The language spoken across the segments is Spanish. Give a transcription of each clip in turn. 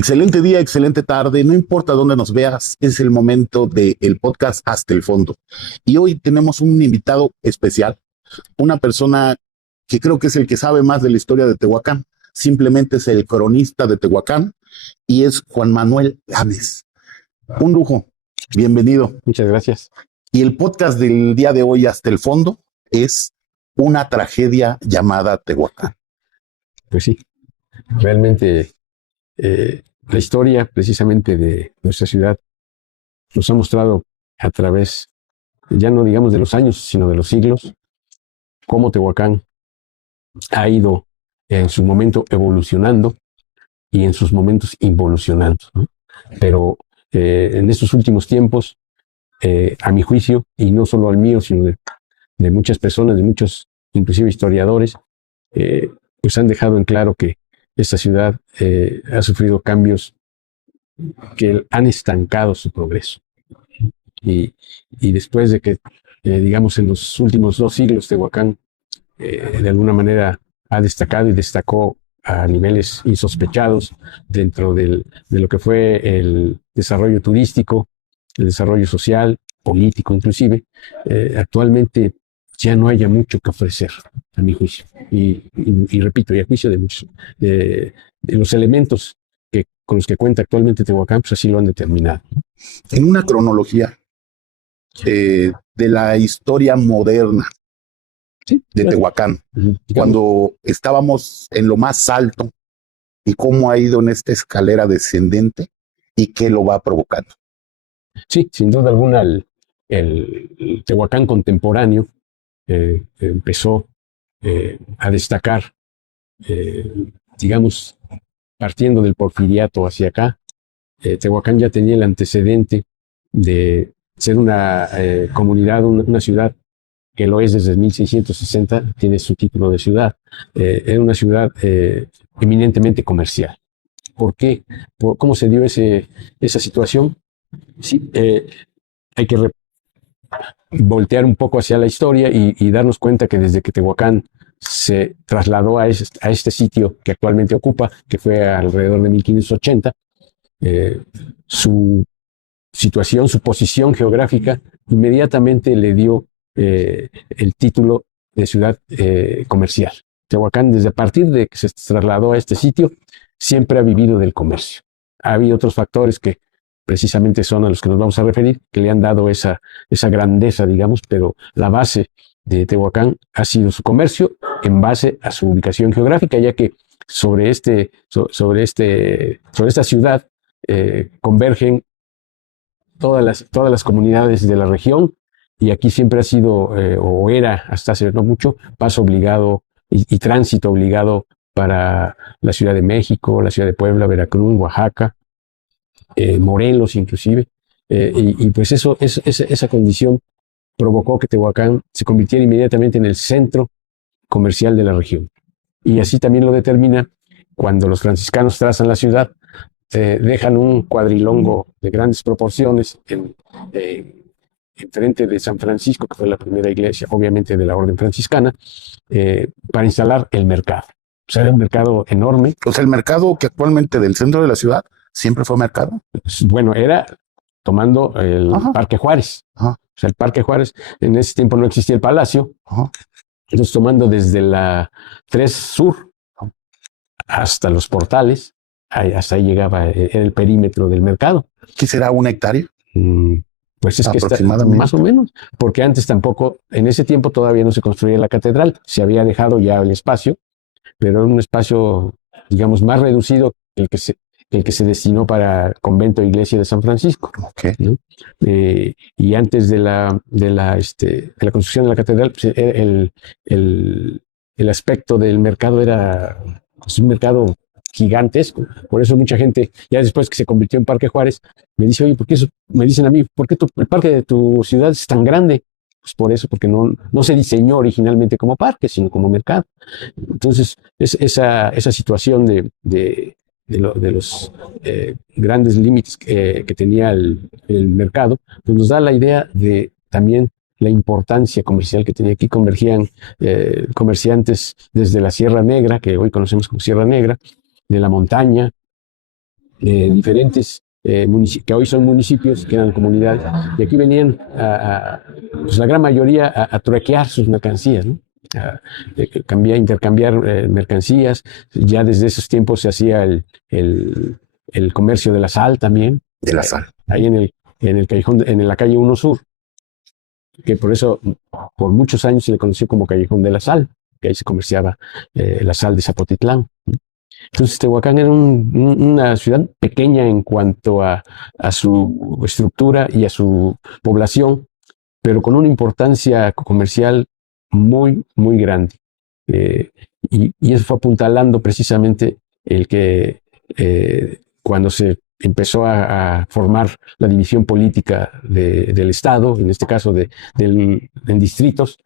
Excelente día, excelente tarde, no importa dónde nos veas, es el momento del podcast Hasta el Fondo. Y hoy tenemos un invitado especial, una persona que creo que es el que sabe más de la historia de Tehuacán, simplemente es el cronista de Tehuacán y es Juan Manuel Gámez. Un lujo, bienvenido. Muchas gracias. Y el podcast del día de hoy, Hasta el Fondo, es una tragedia llamada Tehuacán. Pues sí, realmente la historia precisamente de nuestra ciudad nos ha mostrado a través, ya no digamos de los años, sino de los siglos, cómo Tehuacán ha ido en su momento evolucionando y en sus momentos involucionando, ¿no? Pero en estos últimos tiempos, a mi juicio, y no solo al mío, sino de muchas personas, de muchos, inclusive historiadores, pues han dejado en claro que esta ciudad ha sufrido cambios que han estancado su progreso. Y después de que, digamos, en los últimos 2 siglos, Tehuacán de alguna manera ha destacado y destacó a niveles insospechados dentro de lo que fue el desarrollo turístico, el desarrollo social, político inclusive, actualmente ya no haya mucho que ofrecer, a mi juicio. Y repito, y a juicio de muchos, de los elementos con los que cuenta actualmente Tehuacán, pues así lo han determinado. En una cronología de la historia moderna de Tehuacán, cuando estábamos en lo más alto y cómo ha ido en esta escalera descendente y qué lo va provocando. Sí, sin duda alguna el Tehuacán contemporáneo empezó a destacar, digamos, partiendo del Porfiriato hacia acá. Tehuacán ya tenía el antecedente de ser una comunidad, una ciudad que lo es desde 1660, tiene su título de ciudad. Era una ciudad eminentemente comercial. ¿Por qué? ¿Cómo se dio esa situación? Sí, hay que voltear un poco hacia la historia y darnos cuenta que desde que Tehuacán se trasladó a este sitio que actualmente ocupa, que fue alrededor de 1580, su situación, su posición geográfica, inmediatamente le dio el título de ciudad comercial. Tehuacán, desde a partir de que se trasladó a este sitio, siempre ha vivido del comercio. Ha habido otros factores que precisamente son a los que nos vamos a referir, que le han dado esa grandeza, digamos, pero la base de Tehuacán ha sido su comercio en base a su ubicación geográfica, ya que sobre esta ciudad convergen todas las comunidades de la región, y aquí siempre ha sido, o era hasta hace no mucho, paso obligado y tránsito obligado para la Ciudad de México, la Ciudad de Puebla, Veracruz, Oaxaca, Morelos inclusive, y pues esa condición provocó que Tehuacán se convirtiera inmediatamente en el centro comercial de la región. Y así también lo determina cuando los franciscanos trazan la ciudad, dejan un cuadrilongo de grandes proporciones en frente de San Francisco, que fue la primera iglesia, obviamente de la orden franciscana, para instalar el mercado. O sea, era un mercado enorme. O sea, el mercado que actualmente del centro de la ciudad siempre fue mercado. Bueno, era tomando el Parque Juárez. O sea, el Parque Juárez, en ese tiempo no existía el Palacio. Entonces, tomando desde la 3 Sur hasta los portales, hasta ahí llegaba el perímetro del mercado. ¿Qué será, 1 hectárea? Pues es que está más o menos, porque antes tampoco, en ese tiempo todavía no se construía la catedral, se había dejado ya el espacio, pero era un espacio, digamos, más reducido que el que se destinó para convento e iglesia de San Francisco. ¿No? Y antes de la construcción de la catedral, pues, el aspecto del mercado era pues, un mercado gigantesco. Por eso mucha gente, ya después que se convirtió en Parque Juárez, me dice, oye, ¿por qué eso? Me dicen a mí, ¿por qué el parque de tu ciudad es tan grande? Pues por eso, porque no se diseñó originalmente como parque, sino como mercado. Entonces, esa situación de los grandes límites que tenía el mercado, pues nos da la idea de también la importancia comercial que tenía. Aquí convergían comerciantes desde la Sierra Negra, que hoy conocemos como Sierra Negra, de la montaña, diferentes que hoy son municipios, que eran comunidades, y aquí venían pues la gran mayoría a truequear sus mercancías, ¿no? Intercambiar mercancías. Ya desde esos tiempos se hacía el comercio de la sal también. De la sal. Ahí en el callejón, en la calle 1 Sur, que por eso por muchos años se le conoció como Callejón de la Sal, que ahí se comerciaba la sal de Zapotitlán. Entonces Tehuacán era una ciudad pequeña en cuanto a su estructura y a su población, pero con una importancia comercial muy, muy grande. Y eso fue apuntalando precisamente el que cuando se empezó a formar la división política del Estado, en este caso en distritos,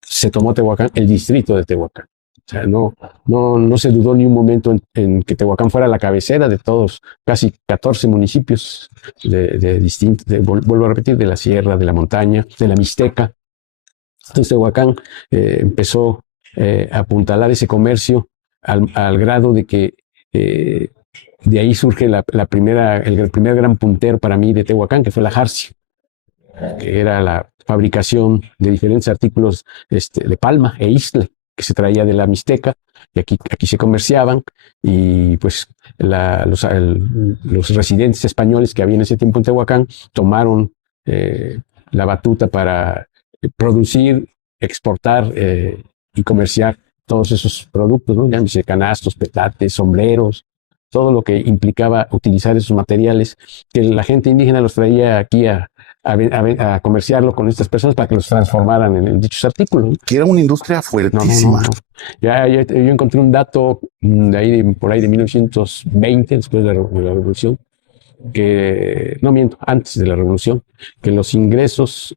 se tomó Tehuacán, el distrito de Tehuacán. O sea, no se dudó ni un momento en que Tehuacán fuera la cabecera de todos, casi 14 municipios de distintos, vuelvo a repetir, de la sierra, de la montaña, de la Mixteca. Entonces Tehuacán empezó a apuntalar ese comercio al grado de que de ahí surge el primer gran puntero para mí de Tehuacán, que fue la jarcia, que era la fabricación de diferentes artículos de palma e isle que se traía de la Mixteca, y aquí se comerciaban, y pues los residentes españoles que había en ese tiempo en Tehuacán tomaron la batuta para producir, exportar y comerciar todos esos productos, ¿no? Llámese canastos, petates, sombreros, todo lo que implicaba utilizar esos materiales que la gente indígena los traía aquí a comerciarlo con estas personas para que los transformaran en dichos artículos, ¿no? Que era una industria fuertísima. No. Yo encontré un dato por ahí de 1920, después de la Revolución, que, no miento, antes de la Revolución, que los ingresos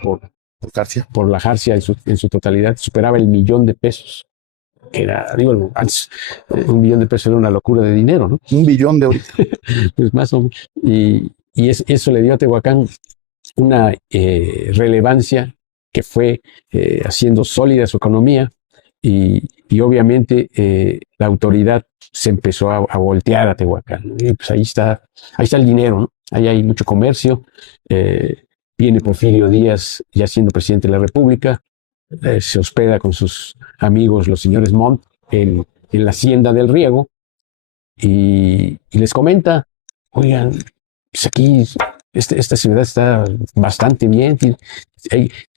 por la jarcia en su totalidad superaba el $1.000.000, que era, digo, antes $1.000.000 era una locura de dinero, ¿no? $1 billón de ahorita. Pues más o menos. Eso le dio a Tehuacán una relevancia que fue haciendo sólida su economía, y obviamente la autoridad se empezó a voltear a Tehuacán, ¿no? Y pues ahí está el dinero, ¿no? Ahí hay mucho comercio. Viene Porfirio Díaz ya siendo presidente de la República, se hospeda con sus amigos los señores Montt en la hacienda del Riego, y les comenta: oigan, pues aquí esta ciudad está bastante bien,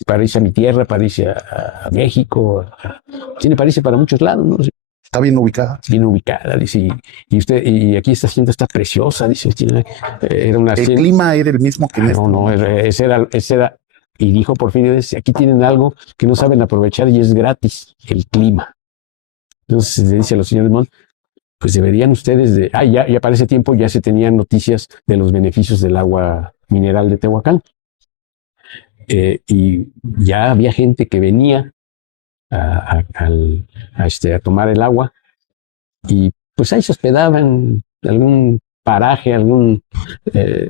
parece a mi tierra, parece a México, parece para muchos lados, ¿no? Está bien ubicada. Bien ubicada, dice, y aquí esta hacienda está preciosa, dice. Era una el clima era el mismo que en este. No, ese era, y dijo Porfirio: aquí tienen algo que no saben aprovechar y es gratis, el clima. Entonces le dice a los señores Montt: pues deberían ustedes ya para ese tiempo ya se tenían noticias de los beneficios del agua mineral de Tehuacán. Y ya había gente que venía a tomar el agua, y pues ahí se hospedaban en algún paraje, algún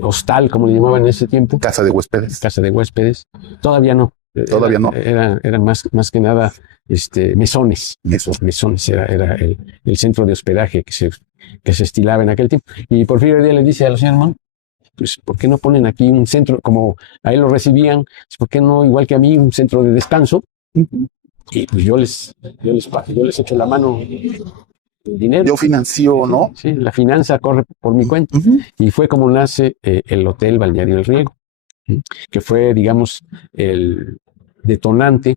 hostal, como le llamaban en ese tiempo. Casa de huéspedes. Casa de huéspedes. Todavía no. Todavía no. Eran más que nada mesones. Mesones era el centro de hospedaje que se estilaba en aquel tiempo. Y Porfirio Díaz le dice a los señores Montt: pues, ¿por qué no ponen aquí un centro, como a él lo recibían? ¿Por qué no, igual que a mí, un centro de descanso? Y pues yo les echo la mano el dinero. Yo financio, ¿no? Sí, la finanza corre por mi cuenta. Y fue como nace el Hotel Balneario El Riego, que fue, digamos, el detonante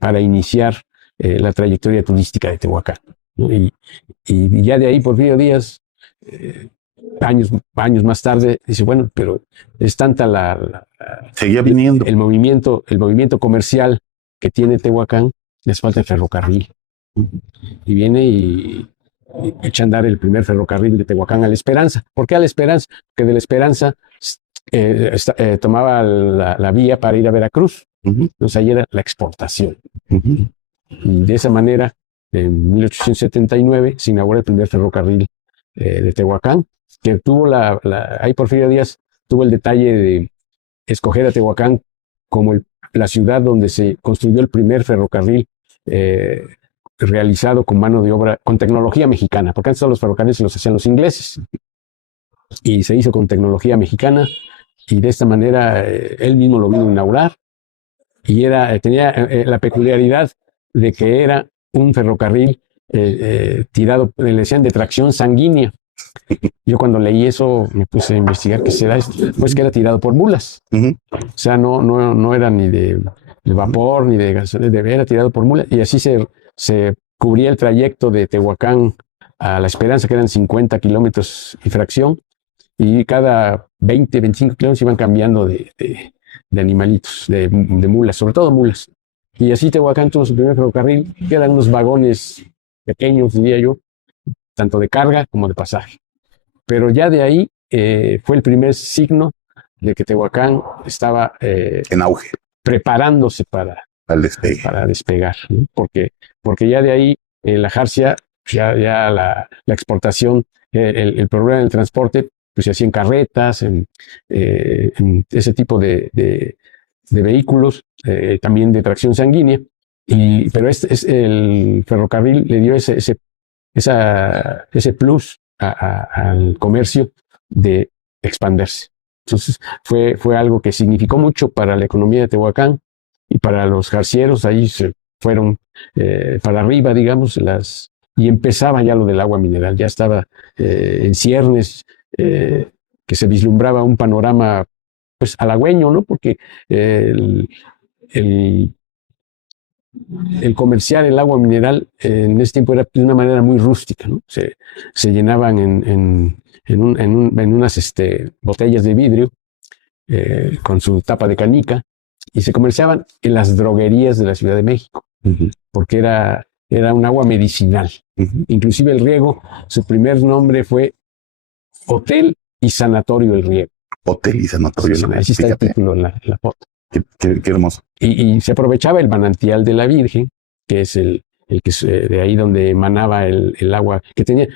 para iniciar la trayectoria turística de Tehuacán, ¿no? Y ya de ahí Porfirio Díaz, años más tarde, dice: bueno, pero es tanta seguía viniendo el movimiento comercial que tiene Tehuacán, les falta el ferrocarril. Y viene y echa a andar el primer ferrocarril de Tehuacán a La Esperanza. ¿Por qué a La Esperanza? Porque de La Esperanza tomaba la vía para ir a Veracruz. Entonces ahí era la exportación. Y de esa manera, en 1879, se inaugura el primer ferrocarril de Tehuacán, que tuvo ahí Porfirio Díaz tuvo el detalle de escoger a Tehuacán como la ciudad donde se construyó el primer ferrocarril realizado con mano de obra, con tecnología mexicana, porque antes todos los ferrocarriles los hacían los ingleses, y se hizo con tecnología mexicana, y de esta manera él mismo lo vino a inaugurar, y tenía la peculiaridad de que era un ferrocarril tirado, le decían de tracción sanguínea. Yo cuando leí eso me puse a investigar qué será esto, pues que era tirado por mulas. O sea, no era ni de vapor ni de gasolina, era tirado por mulas, y así se cubría el trayecto de Tehuacán a La Esperanza, que eran 50 kilómetros y fracción, y cada 20, 25 kilómetros iban cambiando de animalitos, de mulas, sobre todo mulas. Y así Tehuacán tuvo su primer ferrocarril, que eran unos vagones pequeños, diría yo, tanto de carga como de pasaje. Pero ya de ahí fue el primer signo de que Tehuacán estaba en auge, preparándose para despegar, ¿no? Porque ya de ahí la jarcia, ya la exportación, el problema del transporte, pues se hacía en carretas, en ese tipo de vehículos, también de tracción sanguínea, pero el ferrocarril le dio ese plus al comercio de expandirse. Entonces fue algo que significó mucho para la economía de Tehuacán y para los jarcieros. Ahí se fueron para arriba, digamos, y empezaba ya lo del agua mineral. Ya estaba en ciernes, que se vislumbraba un panorama pues halagüeño, ¿no? Porque el comerciar el agua mineral en ese tiempo era de una manera muy rústica, ¿no? Se llenaban en unas botellas de vidrio con su tapa de canica, y se comerciaban en las droguerías de la Ciudad de México, porque era un agua medicinal. Inclusive el riego, su primer nombre fue Hotel y Sanatorio El Riego. Hotel y Sanatorio. Sí, ahí está el título en la foto. Qué hermoso. Y se aprovechaba el manantial de la Virgen, que es el que de ahí donde emanaba el agua que tenía.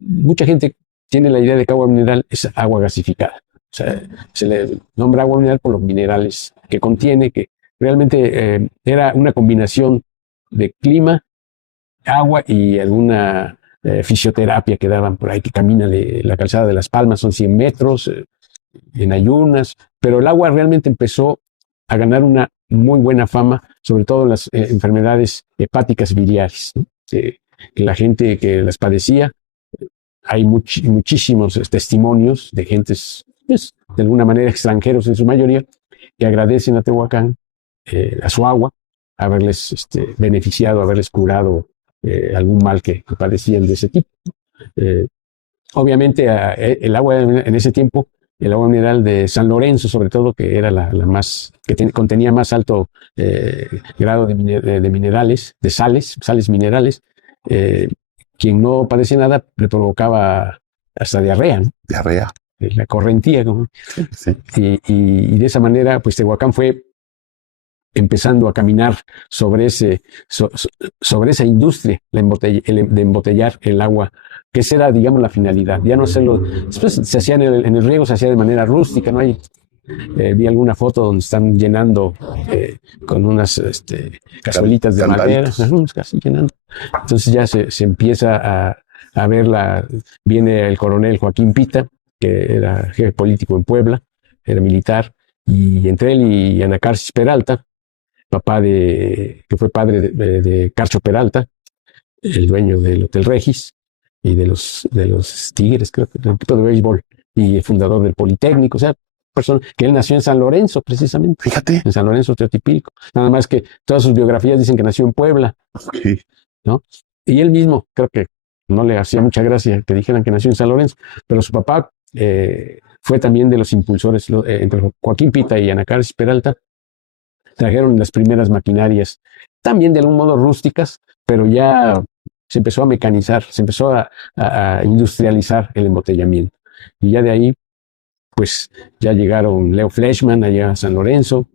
Mucha gente tiene la idea de que agua mineral es agua gasificada. O sea, se le nombra agua mineral por los minerales que contiene, que realmente era una combinación de clima, agua y alguna fisioterapia que daban por ahí, que camina de la calzada de Las Palmas, son 100 metros, en ayunas, pero el agua realmente empezó a ganar una muy buena fama, sobre todo en las enfermedades hepáticas biliares, ¿no? Que la gente que las padecía, hay muchísimos testimonios de gentes, pues, de alguna manera extranjeros en su mayoría, que agradecen a Tehuacán, a su agua, haberles beneficiado, haberles curado algún mal que padecían de ese tipo. Obviamente el agua en ese tiempo, el agua mineral de San Lorenzo, sobre todo, que era la más, que contenía más alto grado de minerales, de sales minerales, quien no padecía nada le provocaba hasta diarrea, ¿no? Diarrea. La correntía. ¿No? Sí. Y de esa manera, pues Tehuacán fue empezando a caminar sobre esa industria de embotellar el agua, que esa era, digamos, la finalidad. Ya no hacerlo, después se hacía en el riego, se hacía de manera rústica, ¿no? Vi alguna foto donde están llenando con unas cazuelitas de madera, casi llenando. Entonces ya se empieza a ver viene el coronel Joaquín Pita, que era jefe político en Puebla, era militar, y entre él y Anacarsis Peralta, que fue padre de Carcho Peralta, el dueño del Hotel Regis y de los Tigres, creo que del equipo de béisbol, y el fundador del Politécnico. O sea, persona que él nació en San Lorenzo, precisamente. Fíjate. En San Lorenzo Teotipilco. Nada más que todas sus biografías dicen que nació en Puebla. Sí. ¿No? Y él mismo, creo que no le hacía mucha gracia que dijeran que nació en San Lorenzo, pero su papá fue también de los impulsores, entre Joaquín Pita y Anacarsis Peralta, trajeron las primeras maquinarias, también de algún modo rústicas, pero ya se empezó a mecanizar, se empezó a industrializar el embotellamiento. Y ya de ahí, pues ya llegaron Leo Fleischmann allá a San Lorenzo,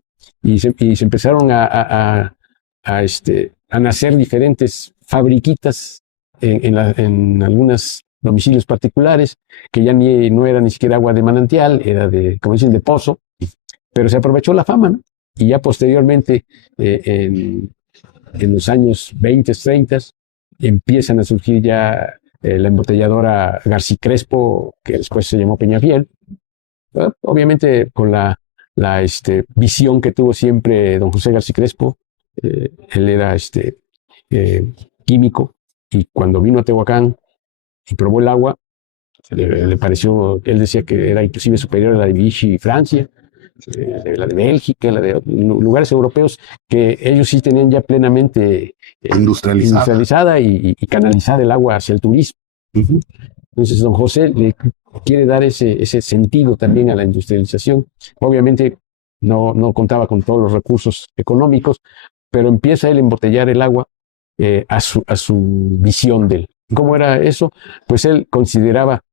y se empezaron a nacer diferentes fabriquitas en algunos domicilios particulares, que ya no era ni siquiera agua de manantial, era como dicen, de pozo, pero se aprovechó la fama, ¿no? Y ya posteriormente, en en los años 20, 30, empiezan a surgir ya la embotelladora García Crespo, que después se llamó Peñafiel. Obviamente con la visión que tuvo siempre don José García Crespo. Él era químico, y cuando vino a Tehuacán y probó el agua, le pareció, él decía que era inclusive superior a la de Vichy Francia, la de Bélgica, la de lugares europeos, que ellos sí tenían ya plenamente industrializada y canalizada el agua hacia el turismo. Uh-huh. Entonces don José le quiere dar ese sentido también a la industrialización. Obviamente no contaba con todos los recursos económicos, pero empieza él a embotellar el agua a su visión de él. ¿Cómo era eso? Pues él consideraba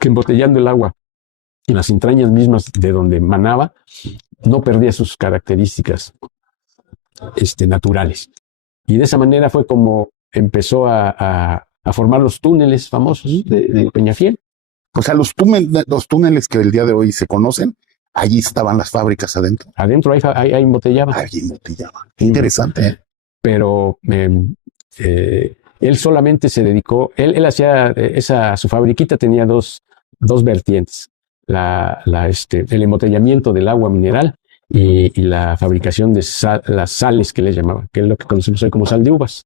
que embotellando el agua en las entrañas mismas de donde manaba, no perdía sus características naturales. Y de esa manera fue como empezó a formar los túneles famosos de Peñafiel. O sea, los túneles que el día de hoy se conocen, allí estaban las fábricas adentro. Adentro ahí embotellaba. Allí embotellaba. Qué interesante. Pero él solamente se dedicó, él hacía su fabriquita tenía dos vertientes. El embotellamiento del agua mineral y la fabricación de las sales que le llamaban, que es lo que conocemos hoy como sal de uvas.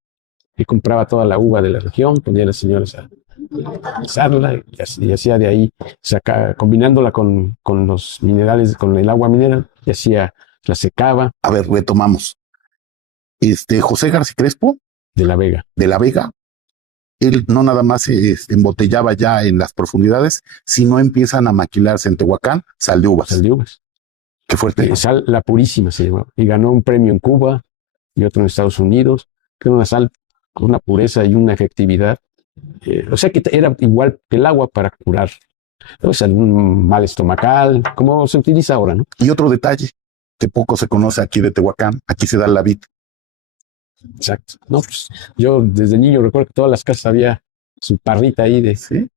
Y compraba toda la uva de la región, ponía a las señoras a usarla y hacía de ahí, combinándola con los minerales, con el agua mineral, y la secaba. A ver, retomamos. José García Crespo de la Vega, él no nada más embotellaba ya en las profundidades, sino empiezan a maquilarse en Tehuacán sal de uvas. Sal de uvas. Qué fuerte. Sal La Purísima se llamaba. Y ganó un premio en Cuba y otro en Estados Unidos, que era una sal con una pureza y una efectividad. O sea que era igual que el agua para curar, ¿no? Algún mal estomacal, como se utiliza ahora, ¿no? Y otro detalle que poco se conoce aquí de Tehuacán, aquí se da la vid. Exacto. No, pues, yo desde niño recuerdo que todas las casas había su parrita ahí ¿sí?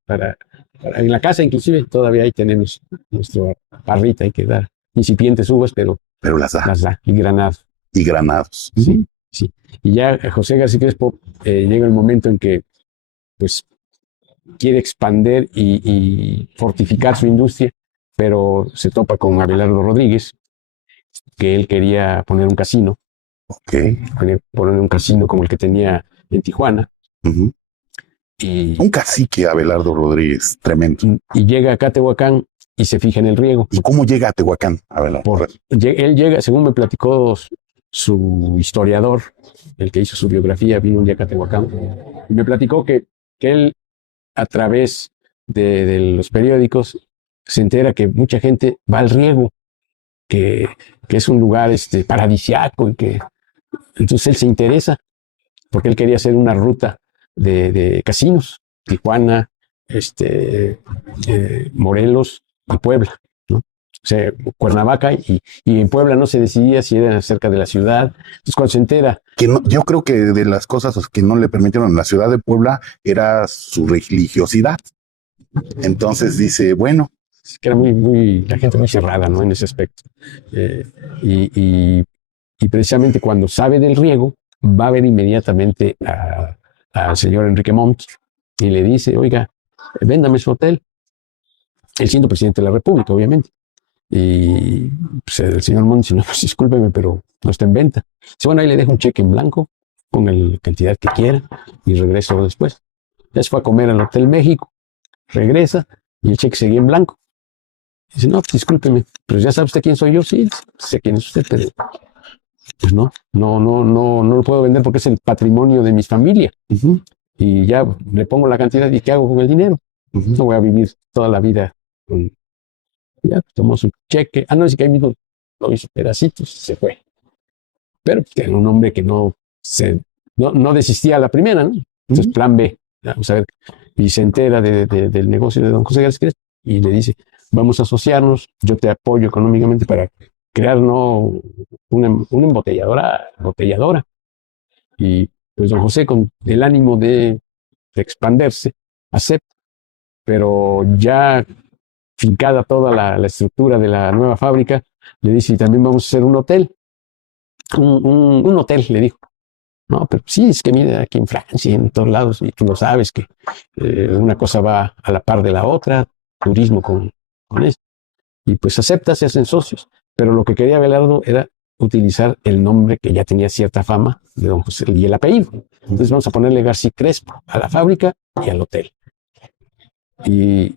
En la casa inclusive todavía ahí tenemos nuestra parrita, hay que dar incipientes uvas, pero las da. Y granados. Y granados. Sí, sí. Y ya José García Crespo llega el momento en que pues quiere expandir y fortificar su industria, pero se topa con Abelardo Rodríguez, que él quería poner un casino. Poner un casino como el que tenía en Tijuana. Uh-huh. Un cacique, Abelardo Rodríguez, tremendo. Y llega acá a Tehuacán y se fija en el riego. ¿Y cómo llega a Tehuacán, Abelardo? Él llega, según me platicó su historiador, el que hizo su biografía, vino un día acá a Tehuacán, y me platicó que él, a través de los periódicos, se entera que mucha gente va al riego, que es un lugar paradisiaco, y que entonces él se interesa porque él quería hacer una ruta de casinos, Tijuana, Morelos y Puebla, ¿no? O sea, Cuernavaca y en Puebla no se decidía si era cerca de la ciudad. Entonces cuando se entera... yo creo que de las cosas que no le permitieron en la ciudad de Puebla era su religiosidad. Entonces dice, bueno... Es que era la gente muy cerrada, ¿no? En ese aspecto. Y precisamente cuando sabe del riego, va a ver inmediatamente al señor Enrique Montt y le dice, oiga, véndame su hotel. Él siendo presidente de la República, obviamente. Y pues, el señor Montt dice, no, pues discúlpeme, pero no está en venta. Dice, bueno, ahí le dejo un cheque en blanco, ponga la cantidad que quiera y regreso después. Ya se fue a comer al Hotel México, regresa y el cheque seguía en blanco. Dice, no, pues discúlpeme, pero ya sabe usted quién soy yo. Sí, sé quién es usted, pero pues no lo puedo vender porque es el patrimonio de mi familia. Uh-huh. Y ya le pongo la cantidad y ¿qué hago con el dinero? Uh-huh. No voy a vivir toda la vida con... Ya tomó su cheque. No, es que ahí mismo lo hizo pedacitos, se fue. Pero era un hombre que no desistía a la primera, ¿no? Entonces, uh-huh. Plan B, vamos a ver. Y se entera del negocio de don José García Crespo y le dice, vamos a asociarnos, yo te apoyo económicamente para crear una embotelladora. Y pues don José, con el ánimo de expandirse, acepta, pero ya fincada toda la estructura de la nueva fábrica, le dice, y también vamos a hacer un hotel. Un hotel, le dijo. No, pero sí, es que mira, aquí en Francia, en todos lados, y tú lo sabes, que una cosa va a la par de la otra, turismo con esto. Y pues acepta, se hacen socios. Pero lo que quería Abelardo era utilizar el nombre que ya tenía cierta fama de don José y el apellido. Entonces vamos a ponerle García Crespo a la fábrica y al hotel. Y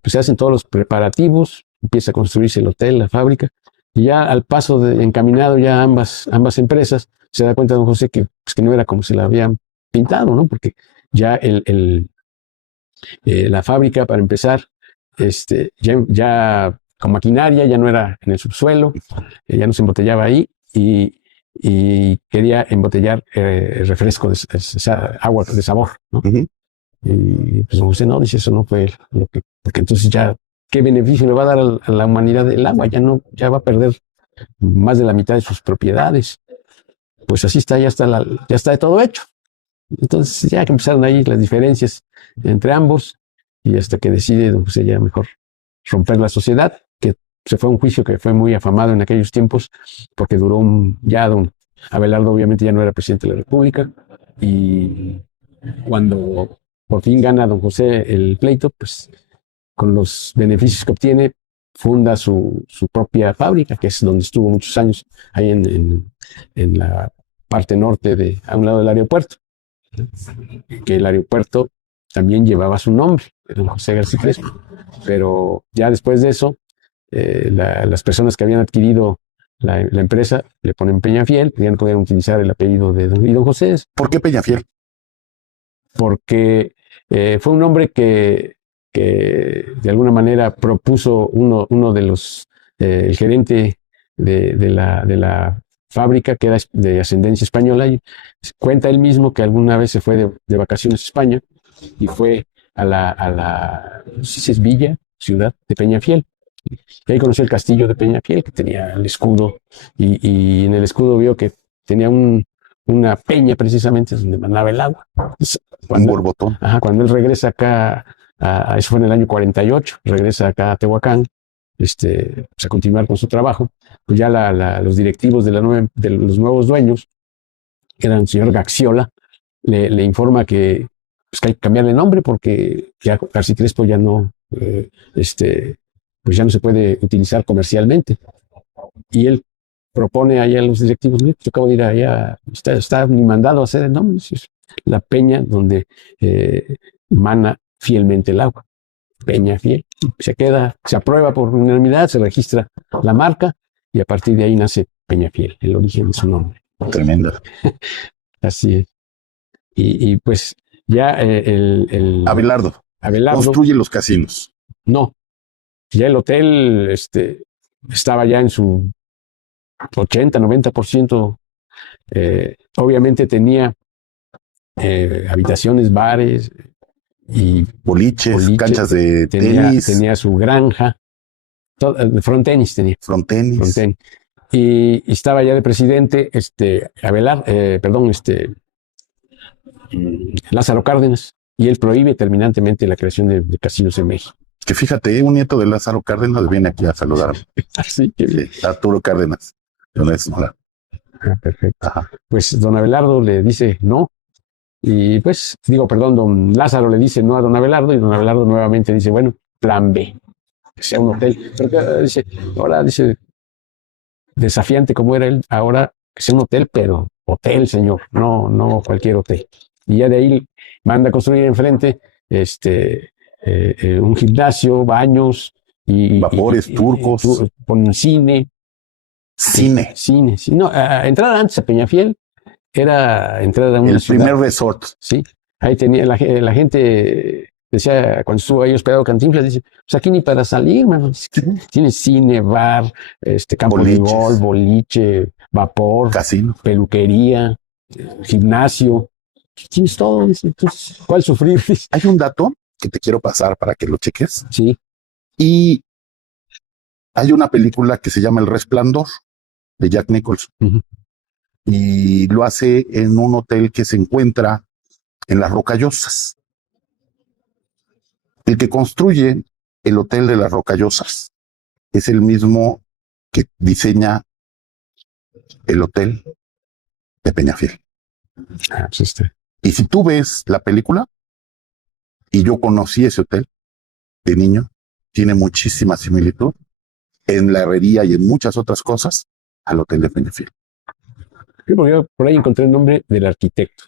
pues se hacen todos los preparativos, empieza a construirse el hotel, la fábrica, y ya al paso de encaminado ya ambas empresas, se da cuenta don José que, pues, que no era como se la habían pintado, ¿no? Porque ya la fábrica, para empezar, ya con maquinaria, ya no era en el subsuelo, ya no se embotellaba ahí, y quería embotellar refresco, agua de sabor, ¿no? Ujú. Y pues don José no, dice, eso no fue lo que, porque entonces ya, ¿qué beneficio le va a dar a la humanidad el agua? Ya va a perder más de la mitad de sus propiedades. Pues así está, ya está de todo hecho. Entonces ya que empezaron ahí las diferencias entre ambos, y hasta que decide don José ya mejor romper la sociedad, que se fue a un juicio que fue muy afamado en aquellos tiempos, porque duró ya don Abelardo obviamente ya no era presidente de la República, y cuando por fin gana don José el pleito, pues con los beneficios que obtiene, funda su propia fábrica, que es donde estuvo muchos años, ahí en la parte norte, a un lado del aeropuerto, que el aeropuerto también llevaba su nombre, don José García Crespo. Pero ya después de eso, las personas que habían adquirido la empresa le ponen Peñafiel, ya no podían utilizar el apellido de don José, ¿Por qué Peñafiel? porque fue un hombre que de alguna manera propuso uno de los, el gerente de la fábrica, que era de ascendencia española, y cuenta él mismo que alguna vez se fue de vacaciones a España y fue no sé si es villa, ciudad de Peñafiel. Y ahí conoció el castillo de Peñafiel, que tenía el escudo, y en el escudo vio que tenía una peña precisamente donde mandaba el agua. Entonces, Un borbotón. cuando él regresa acá, eso fue en el año 48, regresa acá a Tehuacán, pues a continuar con su trabajo, pues ya los directivos de los nuevos dueños, que eran el señor Gaxiola, le informa pues, que hay que cambiarle nombre porque ya García Crespo ya no, pues ya no se puede utilizar comercialmente. Y él propone allá a los directivos, yo acabo de ir allá, está mi mandado a hacer el nombre, es la peña donde mana fielmente el agua, Peña Fiel. Se aprueba por unanimidad, se registra la marca, y a partir de ahí nace Peña Fiel, el origen de su nombre. Tremendo. Así es. Y pues ya Abelardo construye los casinos. no, ya el hotel estaba ya en su 80-90%. Obviamente tenía habitaciones, bares y Boliches, canchas de tenis. Tenía su granja, frontenis tenía. Frontenis. Y estaba ya de presidente Lázaro Cárdenas, y él prohíbe terminantemente la creación de casinos en México. Que fíjate, un nieto de Lázaro Cárdenas viene aquí a saludarme. Así que bien. Arturo Cárdenas. Perfecto. Ajá. Pues don Abelardo le dice no, y pues, don Lázaro le dice no a don Abelardo, y don Abelardo nuevamente dice, bueno, plan B, que sea un hotel. Pero ahora dice, desafiante como era él, ahora que sea un hotel, pero hotel, señor, no cualquier hotel. Y ya de ahí manda a construir enfrente un gimnasio, baños, vapores turcos. Con cine. Cine. No, entrar antes a Peñafiel era entrar a una ciudad. El primer resort. Sí, ahí tenía la gente, decía, cuando estuvo ahí hospedado Cantinflas, dice, pues aquí ni para salir, mano. Tiene cine, bar, campo de golf, boliche, vapor, casino, peluquería, gimnasio. Tienes todo. Dice, entonces, ¿cuál sufrir? Hay un dato que te quiero pasar para que lo cheques. Sí. Y hay una película que se llama El Resplandor, de Jack Nicholson. Uh-huh. Y lo hace en un hotel que se encuentra en Las Rocallosas. El que construye el Hotel de Las Rocallosas es el mismo que diseña el hotel de Peñafiel. Pues Y si tú ves la película, y yo conocí ese hotel de niño, tiene muchísima similitud en la herrería y en muchas otras cosas al Hotel de Peñafiel. Yo por ahí encontré el nombre del arquitecto.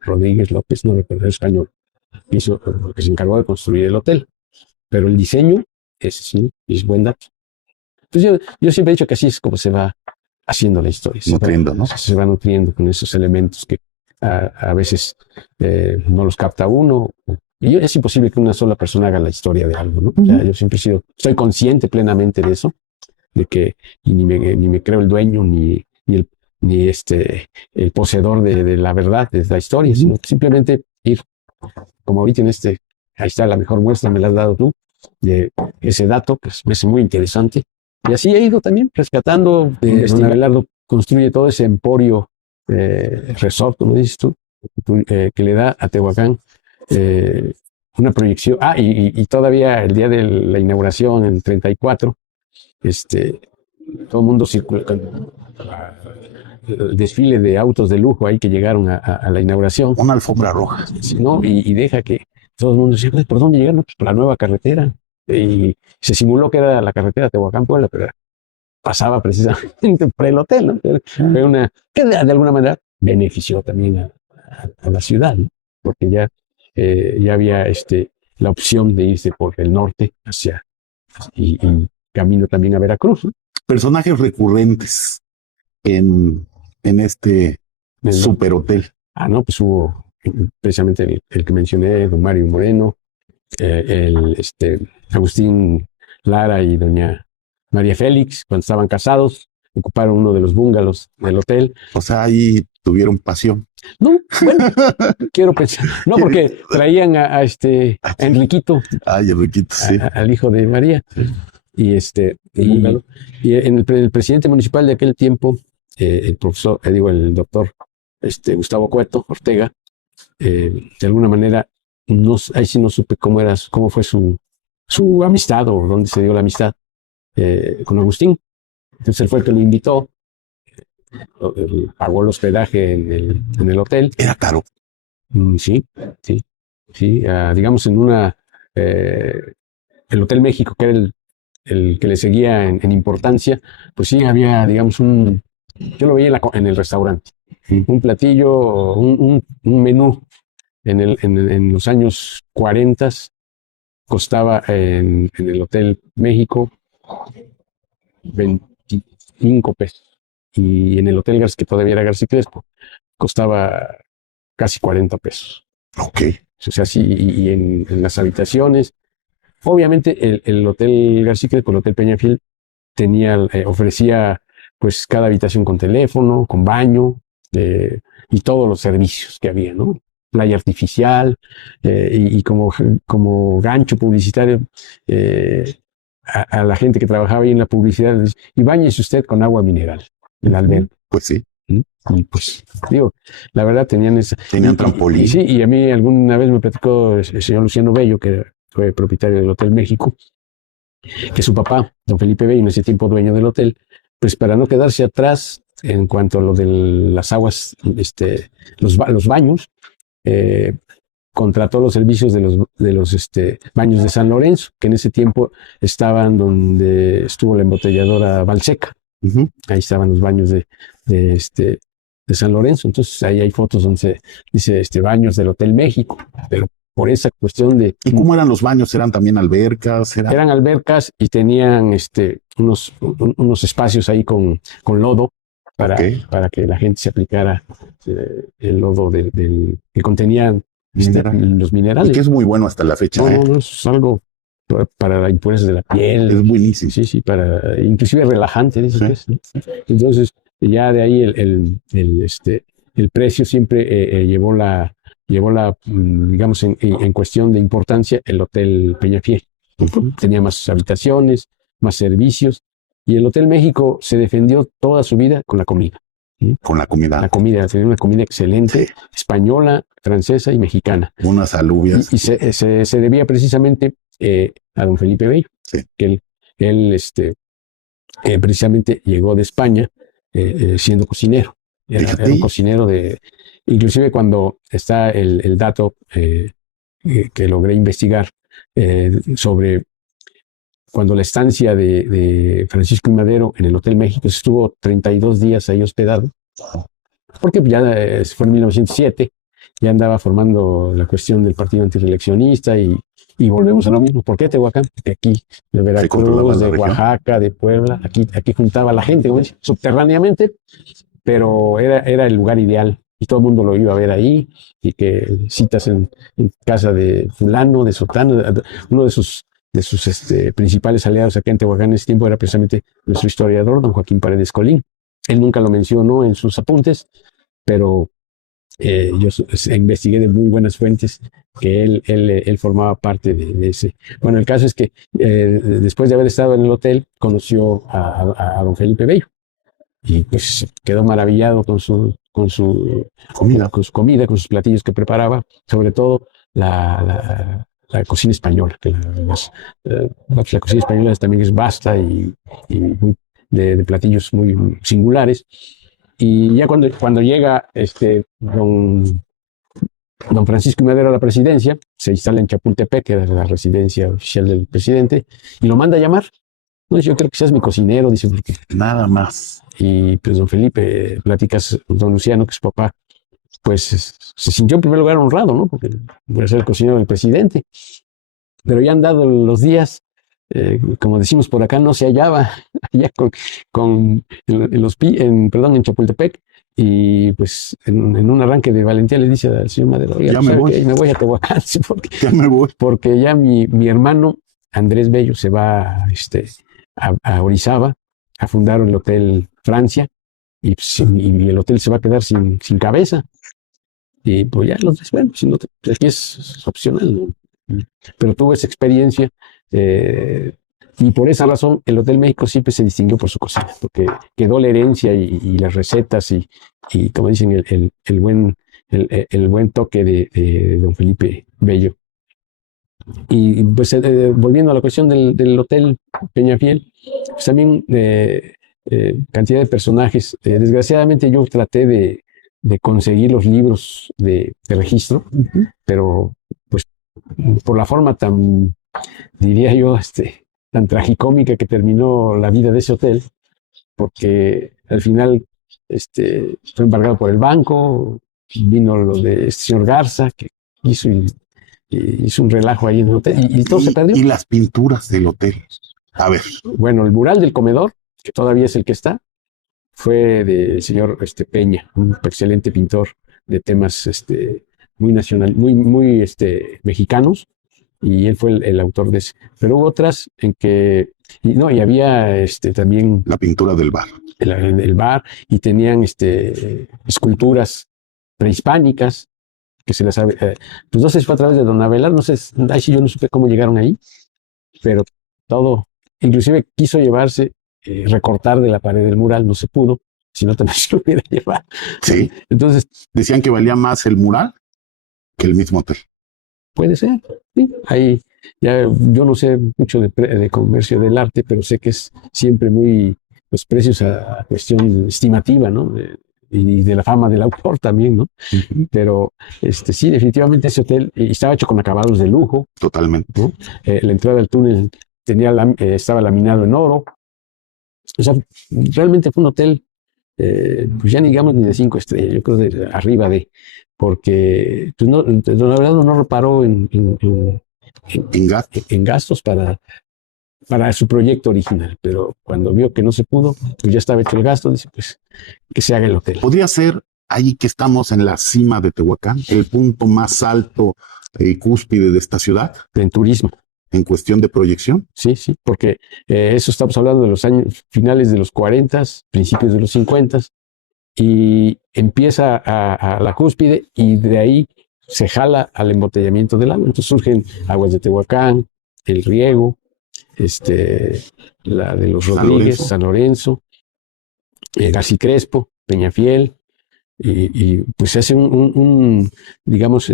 Rodríguez López, no recuerdo, el español, que se encargó de construir el hotel. Pero el diseño, ese sí, es buen dato. Entonces yo siempre he dicho que así es como se va haciendo la historia. Nutriendo, ¿no? Se va nutriendo con esos elementos que a veces no los capta uno. Y es imposible que una sola persona haga la historia de algo, ¿no? O sea, yo siempre soy consciente plenamente de eso, de que ni me creo el dueño, ni el poseedor de la verdad, de la historia, sino simplemente ir, como ahorita ahí está la mejor muestra, me la has dado tú, de ese dato, que me parece muy interesante. Y así he ido también rescatando. Don Abelardo construye todo ese emporio resort, como dices tú, que le da a Tehuacán una proyección. Y todavía el día de la inauguración, en el 34, todo el mundo circula, el desfile de autos de lujo ahí que llegaron a la inauguración. Una alfombra roja. ¿No? Y deja que todo el mundo decía, pues, ¿por dónde llegaron? Pues por la nueva carretera. Y se simuló que era la carretera Tehuacán-Puebla, pero pasaba precisamente por el hotel, ¿no? Fue una que de alguna manera benefició también a la ciudad, ¿no? Porque ya había la opción de irse por el norte y camino también a Veracruz, ¿no? Personajes recurrentes en este superhotel. No, pues hubo precisamente el que mencioné, don Mario Moreno, Agustín Lara y doña María Félix, cuando estaban casados, ocuparon uno de los bungalows del hotel. O sea, ahí tuvieron pasión. No, bueno, quiero pensar. No, porque traían a Enriquito. Ay, Enriquito, sí. Al hijo de María. Y el presidente municipal de aquel tiempo, el profesor, el doctor Gustavo Cueto Ortega, de alguna manera, ahí sí no supe cómo fue su amistad o dónde se dio la amistad con Agustín. Entonces él fue el que lo invitó, pagó el hospedaje en el hotel. ¿Era caro? Sí. Digamos el Hotel México, que era el que le seguía en importancia, pues sí había, digamos, yo lo veía en el restaurante, un platillo, un menú en los años 40 costaba en el Hotel México 25 pesos. Y en el Hotel García, que todavía era García Crespo, costaba casi 40 pesos. Ok. O sea, sí, y en las habitaciones. Obviamente el Hotel García Crespo, el Hotel Peñafiel, ofrecía pues cada habitación con teléfono, con baño, y todos los servicios que había, ¿no? Playa artificial, y como gancho publicitario a la gente que trabajaba ahí en la publicidad, y báñese usted con agua mineral, el albergue. Pues sí. Y pues, digo, la verdad tenían trampolín. Sí, y a mí alguna vez me platicó el señor Luciano Bello, que fue propietario del Hotel México, que su papá, don Felipe Bello, en ese tiempo dueño del hotel, pues para no quedarse atrás en cuanto a lo de las aguas, los baños, contrató los servicios de los baños de San Lorenzo, que en ese tiempo estaban donde estuvo la embotelladora Valseca. Ahí estaban los baños de San Lorenzo. Entonces ahí hay fotos donde se dice baños del Hotel México, pero por esa cuestión de... ¿Y cómo eran los baños? ¿Eran también albercas? Eran albercas y tenían unos espacios ahí con lodo para que la gente se aplicara el lodo que contenían los minerales. Y que es muy bueno hasta la fecha. No, es algo para la impureza de la piel. Es buenísimo. Sí, inclusive relajante, dice que es, ¿no? Entonces, ya de ahí el precio siempre llevó digamos, en cuestión de importancia, el Hotel Peñafiel. Tenía más habitaciones, más servicios, y el Hotel México se defendió toda su vida con la comida. Con la comida. La comida, tenía una comida excelente, española, francesa y mexicana. Unas alubias. Y se debía precisamente a don Felipe Bello, que él precisamente llegó de España siendo cocinero. Era un cocinero inclusive cuando está el dato que logré investigar sobre cuando la estancia de Francisco I. Madero en el Hotel México estuvo 32 días ahí hospedado, porque ya fue en 1907, ya andaba formando la cuestión del partido antirreeleccionista y volvemos a lo mismo. ¿Por qué Tehuacán? Porque aquí de Veracruz, de Oaxaca, de Puebla, aquí juntaba a la gente, como dice, subterráneamente, pero era el lugar ideal y todo el mundo lo iba a ver ahí, y que citas en casa de fulano, de sotano, uno de sus principales aliados acá en Tehuacán en ese tiempo era precisamente nuestro historiador, don Joaquín Paredes Colín. Él nunca lo mencionó en sus apuntes, pero yo investigué de muy buenas fuentes que él formaba parte de ese. Bueno, el caso es que después de haber estado en el hotel, conoció a don Felipe Bello y pues quedó maravillado con su comida, con sus platillos que preparaba, sobre todo la cocina española, que la cocina española también es vasta y de platillos muy singulares. Y ya cuando llega don Francisco I. Madero a la presidencia, se instala en Chapultepec, que era la residencia oficial del presidente, y lo manda a llamar. No, yo creo que seas mi cocinero, dice, porque nada más. Y pues don Felipe, platicas con don Luciano, que es su papá, pues se sintió en primer lugar honrado, ¿no? Porque voy a ser el cocinero del presidente. Pero ya han dado los días, como decimos por acá, no se hallaba allá en Chapultepec. Y pues en un arranque de valentía le dice al señor Madero, ya me voy a Tehuacán, porque ya mi hermano Andrés Bello se va a Orizaba a fundar el Hotel Francia, y el hotel se va a quedar sin cabeza. Y pues ya los bueno, si no aquí es opcional, ¿no? Pero tuvo esa experiencia, y por esa razón el Hotel México siempre se distinguió por su cocina, porque quedó la herencia y las recetas y como dicen, el buen toque de don Felipe Bello. Y pues volviendo a la cuestión del Hotel Peñafiel, pues también cantidad de personajes. Desgraciadamente yo traté de conseguir los libros de registro, pero pues por la forma tan, diría yo, tan tragicómica que terminó la vida de ese hotel, porque al final fue embargado por el banco, vino lo de señor Garza, que hizo un relajo ahí en el hotel y todo se perdió. Y las pinturas del hotel. A ver. Bueno, el mural del comedor, que todavía es el que está, fue del señor Peña, un excelente pintor de temas muy nacional, muy mexicanos, y él fue el autor de ese. Pero hubo otras en que, y había también la pintura del bar. El bar, y tenían esculturas prehispánicas que se las sabe. Pues no sé si fue a través de don Abelar, no sé, ahí sí yo no supe cómo llegaron ahí, pero todo, inclusive quiso llevarse, recortar de la pared del mural, no se pudo, si no también se lo hubiera llevado. Sí. Entonces, decían que valía más el mural que el mismo hotel. Puede ser, sí. Ahí ya yo no sé mucho de comercio del arte, pero sé que es siempre muy, los precios a cuestión estimativa, ¿no? Y de la fama del autor también, ¿no? Pero sí, definitivamente ese hotel estaba hecho con acabados de lujo. Totalmente. ¿No? La entrada al túnel estaba laminado en oro. O sea, realmente fue un hotel, pues ya ni digamos ni de 5 estrellas, yo creo de arriba de, porque pues no, don Abelardo no reparó en gastos para su proyecto original, pero cuando vio que no se pudo, pues ya estaba hecho el gasto, dice, pues que se haga el hotel. ¿Podría ser ahí que estamos en la cima de Tehuacán, el punto más alto y cúspide de esta ciudad? En turismo. ¿En cuestión de proyección? Sí, porque eso estamos hablando de los años finales de los 40, principios de los 50, y empieza a la cúspide, y de ahí se jala al embotellamiento del agua. Entonces surgen Aguas de Tehuacán, el riego, la de los Rodríguez, San Lorenzo, García Crespo, Peñafiel, y pues se hace digamos,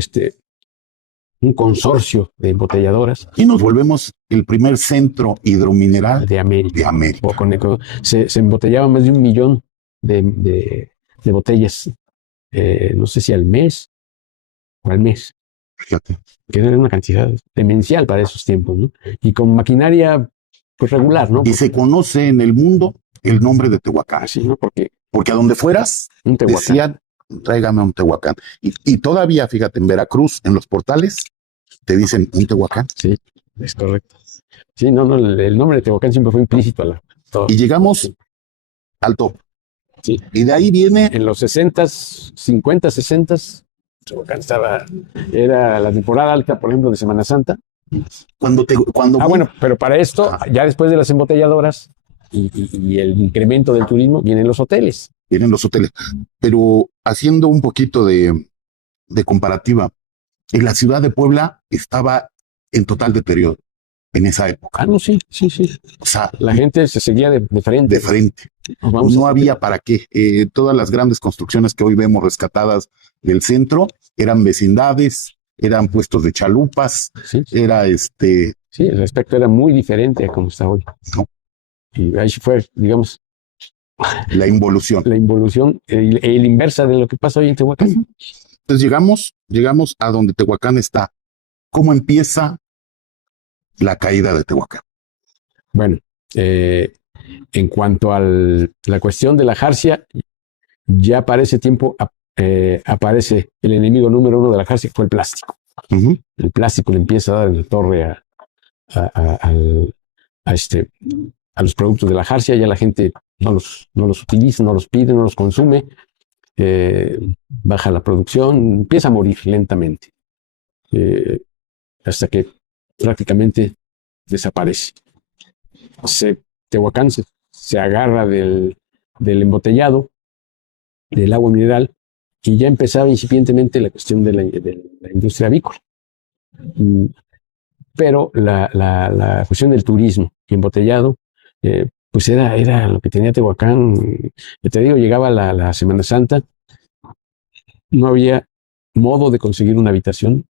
un consorcio de embotelladoras. Y nos volvemos el primer centro hidromineral de América. De América. Se embotellaban más de 1 millón de de botellas, no sé si al mes o al mes, Fíjate. que era una cantidad demencial para esos tiempos, ¿no? Y con maquinaria pues regular, ¿no? Y se conoce en el mundo el nombre de Tehuacán, Así, ¿no? Porque porque a donde fueras un Tehuacán. decían, tráigame un Tehuacán. Y todavía, fíjate, en Veracruz, en los portales, te dicen un Tehuacán. Sí, es correcto. Sí, no, el nombre de Tehuacán siempre fue implícito a todo. Y llegamos al top. Sí. Y de ahí viene, En los 60s, 50, 60s, Tehuacán era la temporada alta, por ejemplo, de Semana Santa. cuando Bueno, pero para esto, Ajá. ya después de las embotelladoras y el incremento del turismo, vienen los hoteles. vienen los hoteles. Pero haciendo un poquito de comparativa, en la ciudad de Puebla estaba en total deterioro en esa época. No, sí. O sea, La gente se seguía de frente. de frente. Vamos No a- había para qué. Todas las grandes construcciones que hoy vemos rescatadas del centro eran vecindades, eran puestos de chalupas, Sí, era sí, el aspecto era muy diferente a como está hoy. No. Y ahí fue, digamos, la involución. la involución, el inversa de lo que pasa hoy en Tehuacán. Entonces llegamos a donde Tehuacán está. ¿Cómo empieza la caída de Tehuacán? Bueno, en cuanto a la cuestión de la jarcia, ya para ese tiempo aparece el enemigo número uno de la jarcia, que fue el plástico. Uh-huh. El plástico le empieza a dar en la torre a, al- a los productos de la jarcia, ya la gente no los utiliza, no los pide, no los consume, baja la producción, empieza a morir lentamente, hasta que prácticamente desaparece. Tehuacán se agarra del embotellado, del agua mineral, y ya empezaba incipientemente la cuestión de la industria avícola. Pero la cuestión del turismo y embotellado, pues era lo que tenía Tehuacán. Yo te digo, llegaba la Semana Santa, no había modo de conseguir una habitación.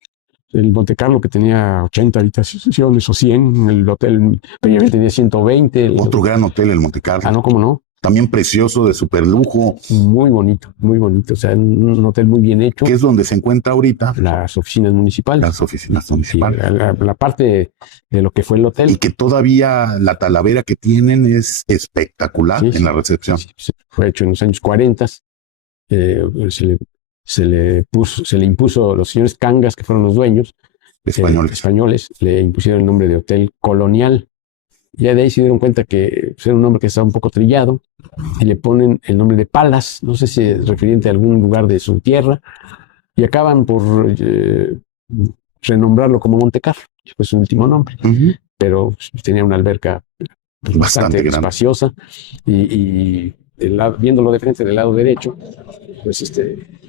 El Monte Carlo, que tenía 80 habitaciones o 100, el hotel Peñafiel tenía 120. Otro gran hotel, el Monte Carlo. No, ¿cómo no? También precioso, de super lujo. Muy bonito, muy bonito. O sea, un hotel muy bien hecho. Que es donde se encuentra ahorita las oficinas municipales. Las oficinas municipales. La parte de lo que fue el hotel. Y que todavía la talavera que tienen es espectacular en la recepción. Sí, fue hecho en los años 40. Se le impuso, los señores Cangas, que fueron los dueños españoles, le impusieron el nombre de Hotel Colonial. Ya de ahí se dieron cuenta que era un nombre que estaba un poco trillado y le ponen el nombre de Palas, no sé si es referente a algún lugar de su tierra, y acaban por renombrarlo como Monte Carlo, que fue su último nombre. Uh-huh. Pero tenía una alberca bastante espaciosa y viéndolo de frente del lado derecho, pues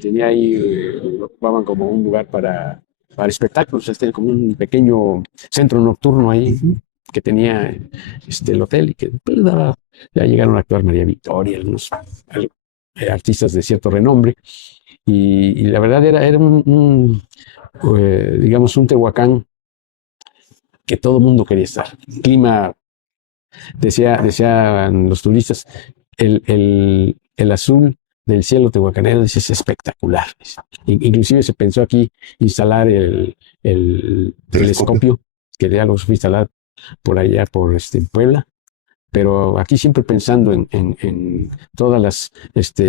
tenía ahí, lo ocupaban como un lugar para espectáculos, como un pequeño centro nocturno ahí. Uh-huh. Que tenía el hotel y que después ya llegaron a actuar María Victoria, algunos artistas de cierto renombre, y la verdad era digamos, un Tehuacán que todo el mundo quería estar. El clima, decían los turistas, el azul del cielo tehuacanero es espectacular. Inclusive se pensó aquí instalar el telescopio, que ya lo fue instalar por allá, por Puebla, pero aquí siempre pensando en todas las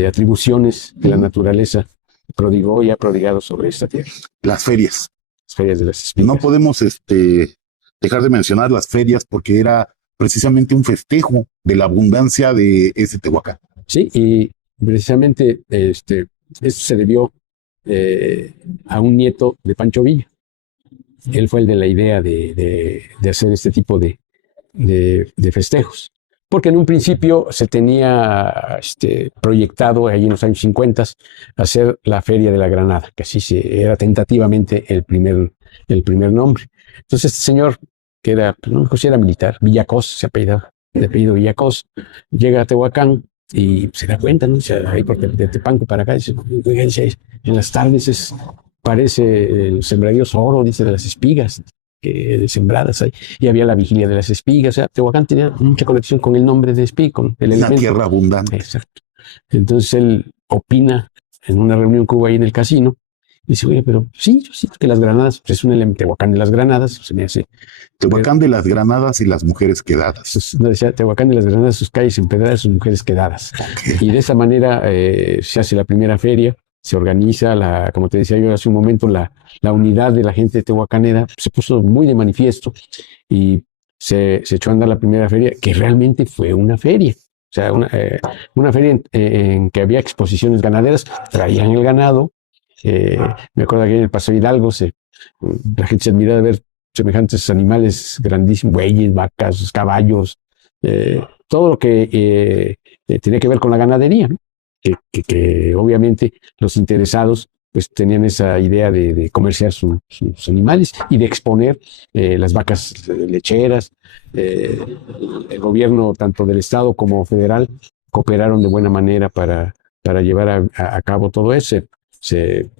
atribuciones que la naturaleza prodigó y ha prodigado sobre esta tierra. Las ferias. Las ferias de las espigas. No podemos dejar de mencionar las ferias porque era precisamente un festejo de la abundancia de ese Tehuacán. Sí, y precisamente esto se debió a un nieto de Pancho Villa. Él fue el de la idea de hacer este tipo de festejos. Porque en un principio se tenía proyectado, ahí en los años 50, hacer la Feria de la Granada, que así era tentativamente el primer nombre. Entonces este señor, que era, no sé si era militar, Villacós, se apellidaba, de apellido Villacós, llega a Tehuacán y se da cuenta, ¿no? O sea, ahí por Tepanco para acá, dice, en las tardes parece el sembradío oro, dice, de las espigas sembradas ahí, y había la vigilia de las espigas. O sea, Tehuacán tenía mucha conexión con el nombre de espiga, con el elemento. Una tierra abundante. Exacto. Entonces él opina en una reunión que hubo ahí en el casino. Dice, oye, pero sí, yo siento que las granadas, pues es un elemento, Tehuacán de las granadas, se me hace. Tehuacán de las granadas y las mujeres quedadas. No decía Tehuacán de las granadas, sus calles empedradas, sus mujeres quedadas. Okay. Y de esa manera se hace la primera feria, se organiza, como te decía yo hace un momento, la unidad de la gente tehuacanera se puso muy de manifiesto y se echó a andar la primera feria, que realmente fue una feria. O sea, una feria en que había exposiciones ganaderas, traían el ganado. Me acuerdo que en el Paso Hidalgo la gente se admiraba de ver semejantes animales grandísimos, bueyes, vacas, caballos, todo lo que tenía que ver con la ganadería, ¿no? Que obviamente los interesados pues tenían esa idea de comerciar sus animales y de exponer las vacas lecheras. El gobierno, tanto del Estado como federal, cooperaron de buena manera para llevar a cabo todo eso. Se,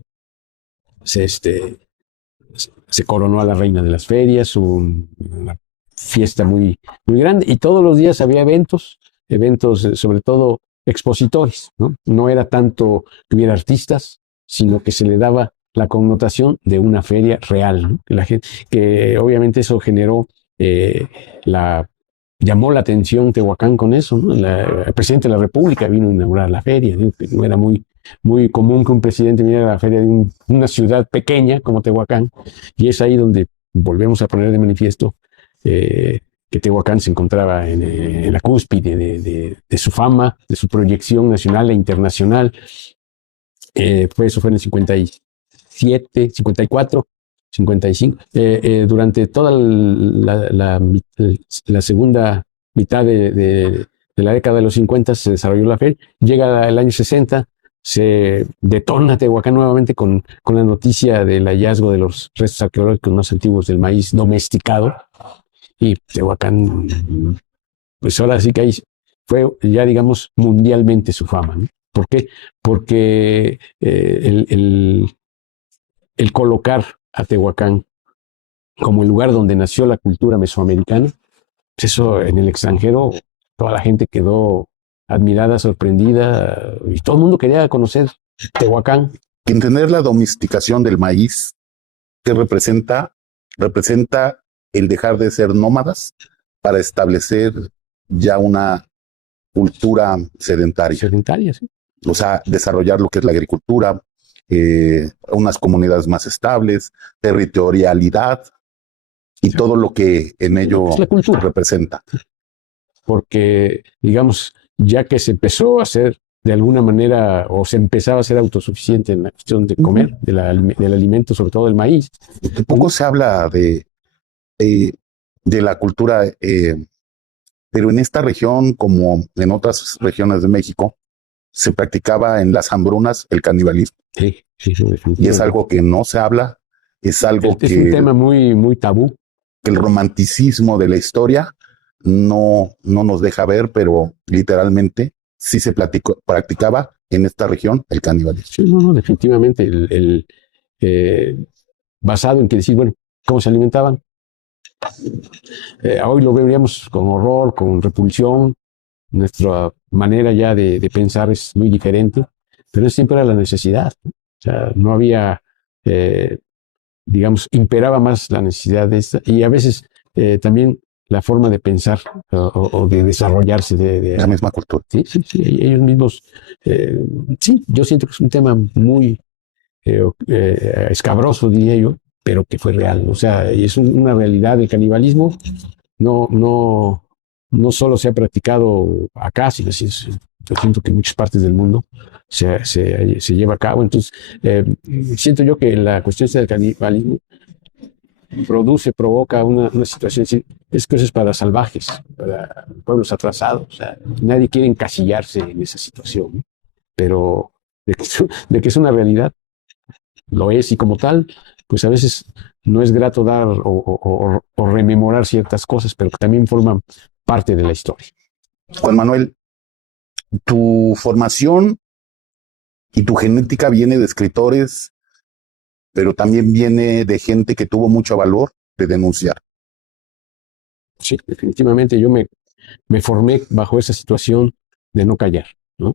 se, este, se coronó a la reina de las ferias, una fiesta muy, muy grande, y todos los días había eventos sobre todo expositores, ¿no? No era tanto que hubiera artistas, sino que se le daba la connotación de una feria real, ¿no? Que obviamente eso generó llamó la atención Tehuacán con eso, ¿no? El presidente de la República vino a inaugurar la feria, ¿no? Que no era muy común que un presidente viniera a la feria de una ciudad pequeña como Tehuacán, y es ahí donde volvemos a poner de manifiesto que Tehuacán se encontraba en la cúspide de su fama, de su proyección nacional e internacional. Eso fue en el 57, 54, 55. Durante toda la segunda mitad de la década de los 50 se desarrolló la feria. Llega el año 60, se detona Tehuacán nuevamente con la noticia del hallazgo de los restos arqueológicos más antiguos del maíz domesticado. Y Tehuacán, pues ahora sí que ahí fue ya, digamos, mundialmente su fama, ¿no? ¿Por qué? Porque el colocar a Tehuacán como el lugar donde nació la cultura mesoamericana, pues eso en el extranjero, toda la gente quedó admirada, sorprendida, y todo el mundo quería conocer Tehuacán. Entender la domesticación del maíz, que representa el dejar de ser nómadas para establecer ya una cultura sedentaria. Sedentaria, sí. O sea, desarrollar lo que es la agricultura, unas comunidades más estables, territorialidad y sí, todo lo que en ello es la cultura representa. Porque, digamos, ya que se empezó a hacer de alguna manera, o se empezaba a ser autosuficiente en la cuestión de comer, del alimento, sobre todo del maíz. Poco se habla de la cultura, pero en esta región, como en otras regiones de México, se practicaba en las hambrunas el canibalismo. Sí, y es algo que no se habla, es algo es un tema muy, muy tabú. Que el romanticismo de la historia no nos deja ver, pero literalmente sí se practicaba en esta región el canibalismo. Sí, no, definitivamente. Basado en que decir, bueno, ¿cómo se alimentaban? Hoy lo veríamos con horror, con repulsión. Nuestra manera ya de pensar es muy diferente, pero siempre era la necesidad, ¿no? O sea, no había, digamos, imperaba más la necesidad de esta, y a veces también la forma de pensar o de desarrollarse de la misma cultura. Sí, ellos mismos. Sí, yo siento que es un tema muy escabroso, diría yo, pero que fue real. O sea, es una realidad. El canibalismo no solo se ha practicado acá, sino yo siento que en muchas partes del mundo se lleva a cabo. Entonces, siento yo que la cuestión del canibalismo provoca una situación, es que eso es para salvajes, para pueblos atrasados. O sea, nadie quiere encasillarse en esa situación, ¿no? Pero de que es una realidad, lo es, y como tal, pues a veces no es grato dar o rememorar ciertas cosas, pero que también forman parte de la historia. Juan Manuel, tu formación y tu genética viene de escritores, pero también viene de gente que tuvo mucho valor de denunciar. Sí, definitivamente yo me formé bajo esa situación de no callar, ¿no?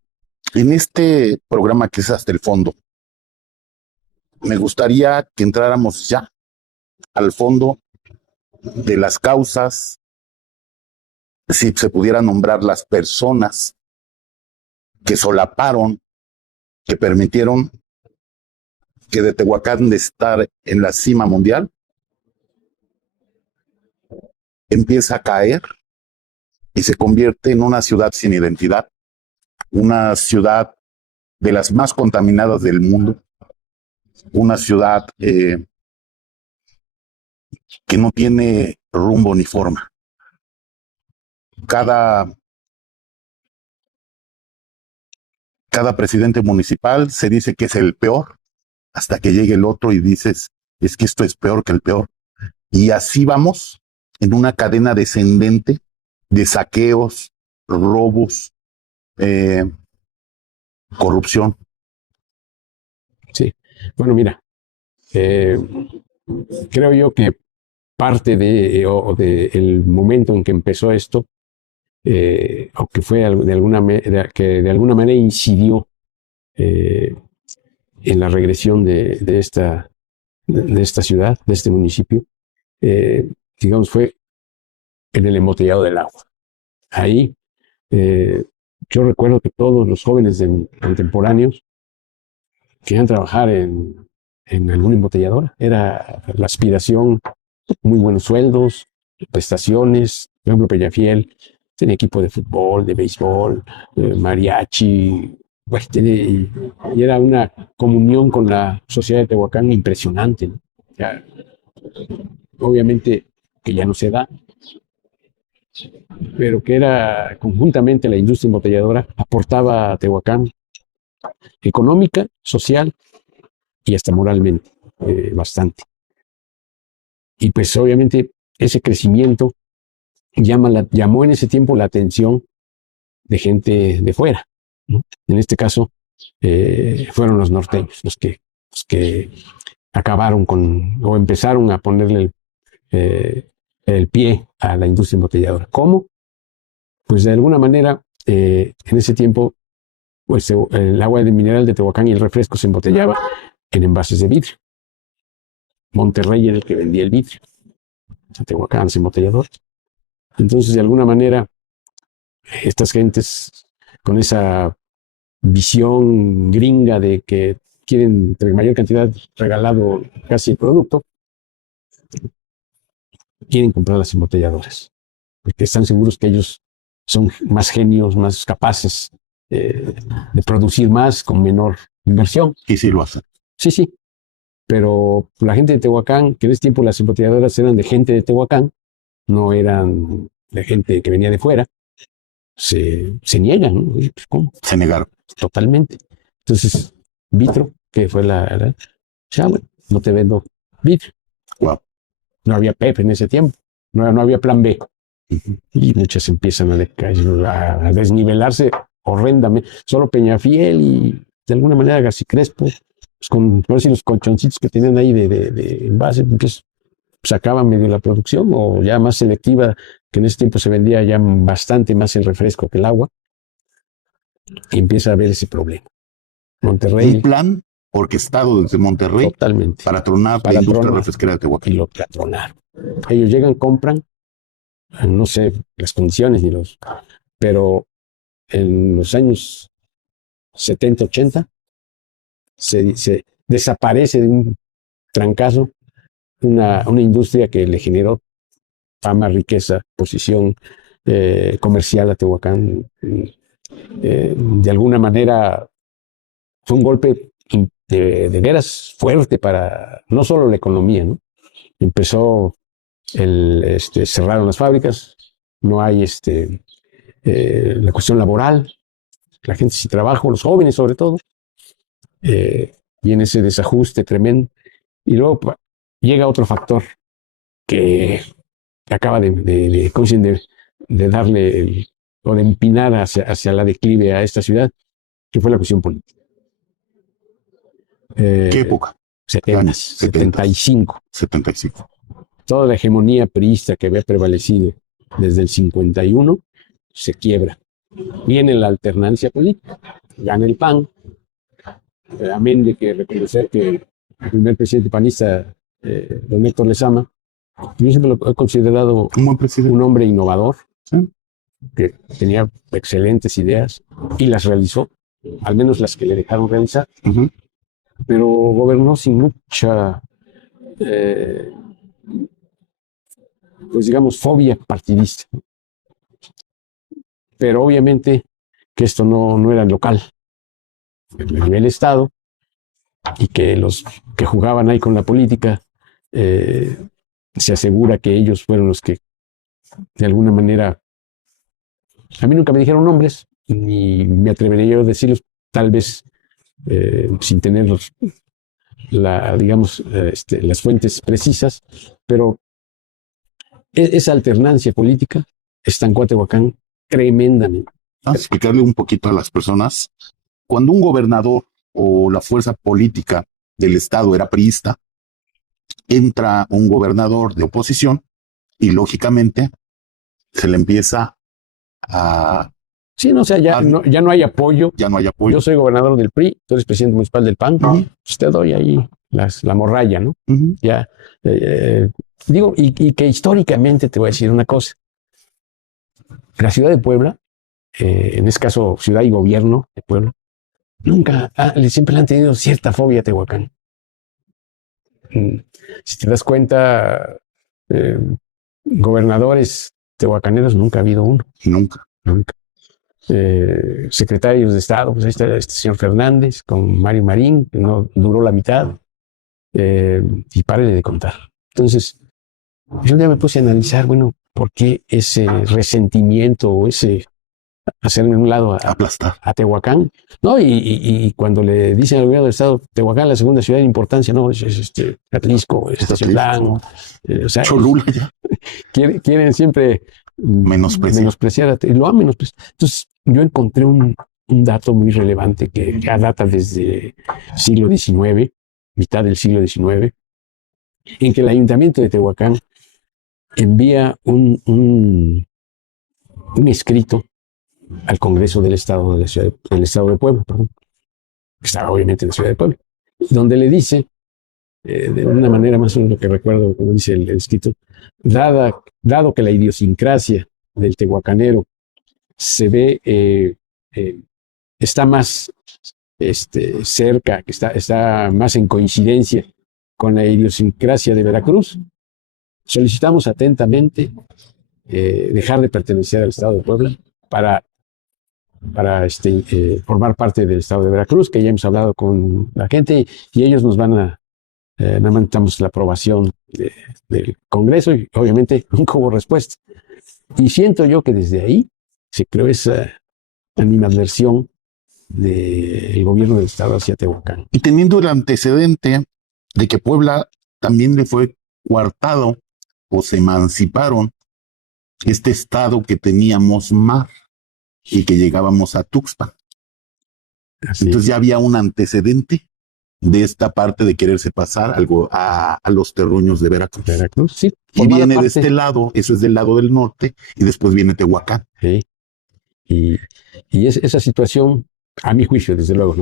En este programa que es Hasta el Fondo, me gustaría que entráramos ya al fondo de las causas, si se pudiera nombrar las personas que solaparon, que permitieron que de Tehuacán, de estar en la cima mundial, empieza a caer y se convierte en una ciudad sin identidad, una ciudad de las más contaminadas del mundo, una ciudad que no tiene rumbo ni forma. Cada presidente municipal se dice que es el peor, hasta que llegue el otro y dices, es que esto es peor que el peor. Y así vamos en una cadena descendente de saqueos, robos, corrupción. Sí. Bueno, mira, creo yo que parte el momento en que empezó esto, o que fue que de alguna manera incidió en la regresión de esta ciudad, de este municipio, digamos, fue en el embotellado del agua. Ahí yo recuerdo que todos los jóvenes contemporáneos querían trabajar en alguna embotelladora. Era la aspiración, muy buenos sueldos, prestaciones. Por ejemplo, Peñafiel tenía equipo de fútbol, de béisbol, mariachi, pues, y era una comunión con la sociedad de Tehuacán impresionante, ¿no? Ya, obviamente que ya no se da, pero que era conjuntamente la industria embotelladora aportaba a Tehuacán económica, social y hasta moralmente, bastante. Y pues obviamente ese crecimiento llamó en ese tiempo la atención de gente de fuera, ¿no? En este caso fueron los norteños los que acabaron o empezaron a ponerle el pie a la industria embotelladora. ¿Cómo? Pues de alguna manera en ese tiempo pues el agua de mineral de Tehuacán y el refresco se embotellaba en envases de vidrio. Monterrey era el que vendía el vidrio. Tehuacán, los embotelladores. Entonces, de alguna manera, estas gentes con esa visión gringa de que quieren entre mayor cantidad regalado casi el producto, quieren comprar las embotelladoras, porque están seguros que ellos son más genios, más capaces de producir más con menor inversión. Y sí lo hacen. Sí, sí. Pero la gente de Tehuacán, que en ese tiempo las embotelladoras eran de gente de Tehuacán, no eran de gente que venía de fuera, se niegan, ¿no? ¿Cómo? Se negaron. Totalmente. Entonces, Vitro, que fue ya, bueno, no te vendo vidrio. Wow. No había PEP en ese tiempo, no había plan B. Y muchas empiezan a desnivelarse horrendamente. Solo Peñafiel y de alguna manera García Crespo, pues con los colchoncitos que tenían ahí de envase, pues sacaban medio la producción, o ya más selectiva, que en ese tiempo se vendía ya bastante más el refresco que el agua, y empieza a haber ese problema. Monterrey. Un plan orquestado desde Monterrey. Totalmente. Para tronar la industria refresquera de Tehuacán. Y lo tronaron. Ellos llegan, compran, no sé las condiciones pero en los años 70, 80 se desaparece de un trancazo una industria que le generó fama, riqueza, posición comercial a Tehuacán. De alguna manera fue un golpe de veras fuerte para no solo la economía, ¿no? Empezó cerraron las fábricas, no hay la cuestión laboral, la gente sin trabajo, los jóvenes sobre todo, viene ese desajuste tremendo, y luego llega otro factor que acaba de darle o de empinar hacia la declive a esta ciudad, que fue la cuestión política. ¿Qué época? 75. Toda la hegemonía priista que había prevalecido desde el 51 se quiebra. Viene la alternancia política. gana el PAN, amén de que reconocer que el primer presidente panista, don Héctor Lezama, yo siempre lo he considerado Un buen presidente. un hombre innovador, Sí. que tenía excelentes ideas y las realizó, al menos las que le dejaron realizar, Ujú. pero gobernó sin mucha, pues digamos, fobia partidista. Pero obviamente que esto no era local, a nivel Estado, y que los que jugaban ahí con la política, se asegura que ellos fueron los que, de alguna manera, a mí nunca me dijeron nombres, ni me atrevería yo a decirlos, tal vez sin tener digamos, las fuentes precisas, pero esa alternancia política estancó a Tehuacán tremendamente. Vamos a explicarle un poquito a las personas. Cuando un gobernador o la fuerza política del estado era priista, entra un gobernador de oposición y lógicamente se le empieza a... Sí, no, o sea, ya no hay apoyo. Ya no hay apoyo. Yo soy gobernador del PRI, tú eres presidente municipal del PAN, pues te doy ahí la morralla, ¿no? Ya, digo, y que históricamente te voy a decir una cosa. La ciudad de Puebla, en este caso ciudad y gobierno de Puebla, nunca, siempre le han tenido cierta fobia a Tehuacán. Si te das cuenta, gobernadores tehuacaneros nunca ha habido uno. Nunca. Secretarios de Estado, pues ahí está este señor Fernández con Mario Marín, que no duró la mitad, y párele de contar. Entonces, yo un día me puse a analizar, bueno, ¿por qué ese resentimiento o ese hacerme a un lado Aplastar. a Tehuacán? ¿No? Y cuando le dicen al gobierno del Estado, Tehuacán, la segunda ciudad de importancia, no, es Atlisco, es Estación, o sea, Cholula ya. Quieren siempre menospreciar, y lo han menospreciado. Entonces, yo encontré un dato muy relevante que ya data desde siglo XIX, mitad del siglo XIX, en que el Ayuntamiento de Tehuacán envía un escrito al Congreso del Estado del Estado de Puebla, perdón, que estaba obviamente en la ciudad de Puebla, donde le dice, de una manera más o menos lo que recuerdo, como dice el escrito, dado que la idiosincrasia del tehuacanero se ve, está más cerca, que está más en coincidencia con la idiosincrasia de Veracruz, solicitamos atentamente dejar de pertenecer al Estado de Puebla para formar parte del Estado de Veracruz, que ya hemos hablado con la gente y ellos nos van a necesitamos la aprobación del Congreso y obviamente nunca hubo respuesta. Y siento yo que desde ahí se creó esa animadversión del gobierno del Estado hacia Tehuacán. Y teniendo el antecedente de que Puebla también le fue coartado o se emanciparon este estado que teníamos mar y que llegábamos a Tuxpan. Entonces ya había un antecedente de esta parte de quererse pasar algo a los terruños de Veracruz. Sí, y viene de este lado, eso es del lado del norte, y después viene Tehuacán. Sí. Y esa situación, a mi juicio, desde luego,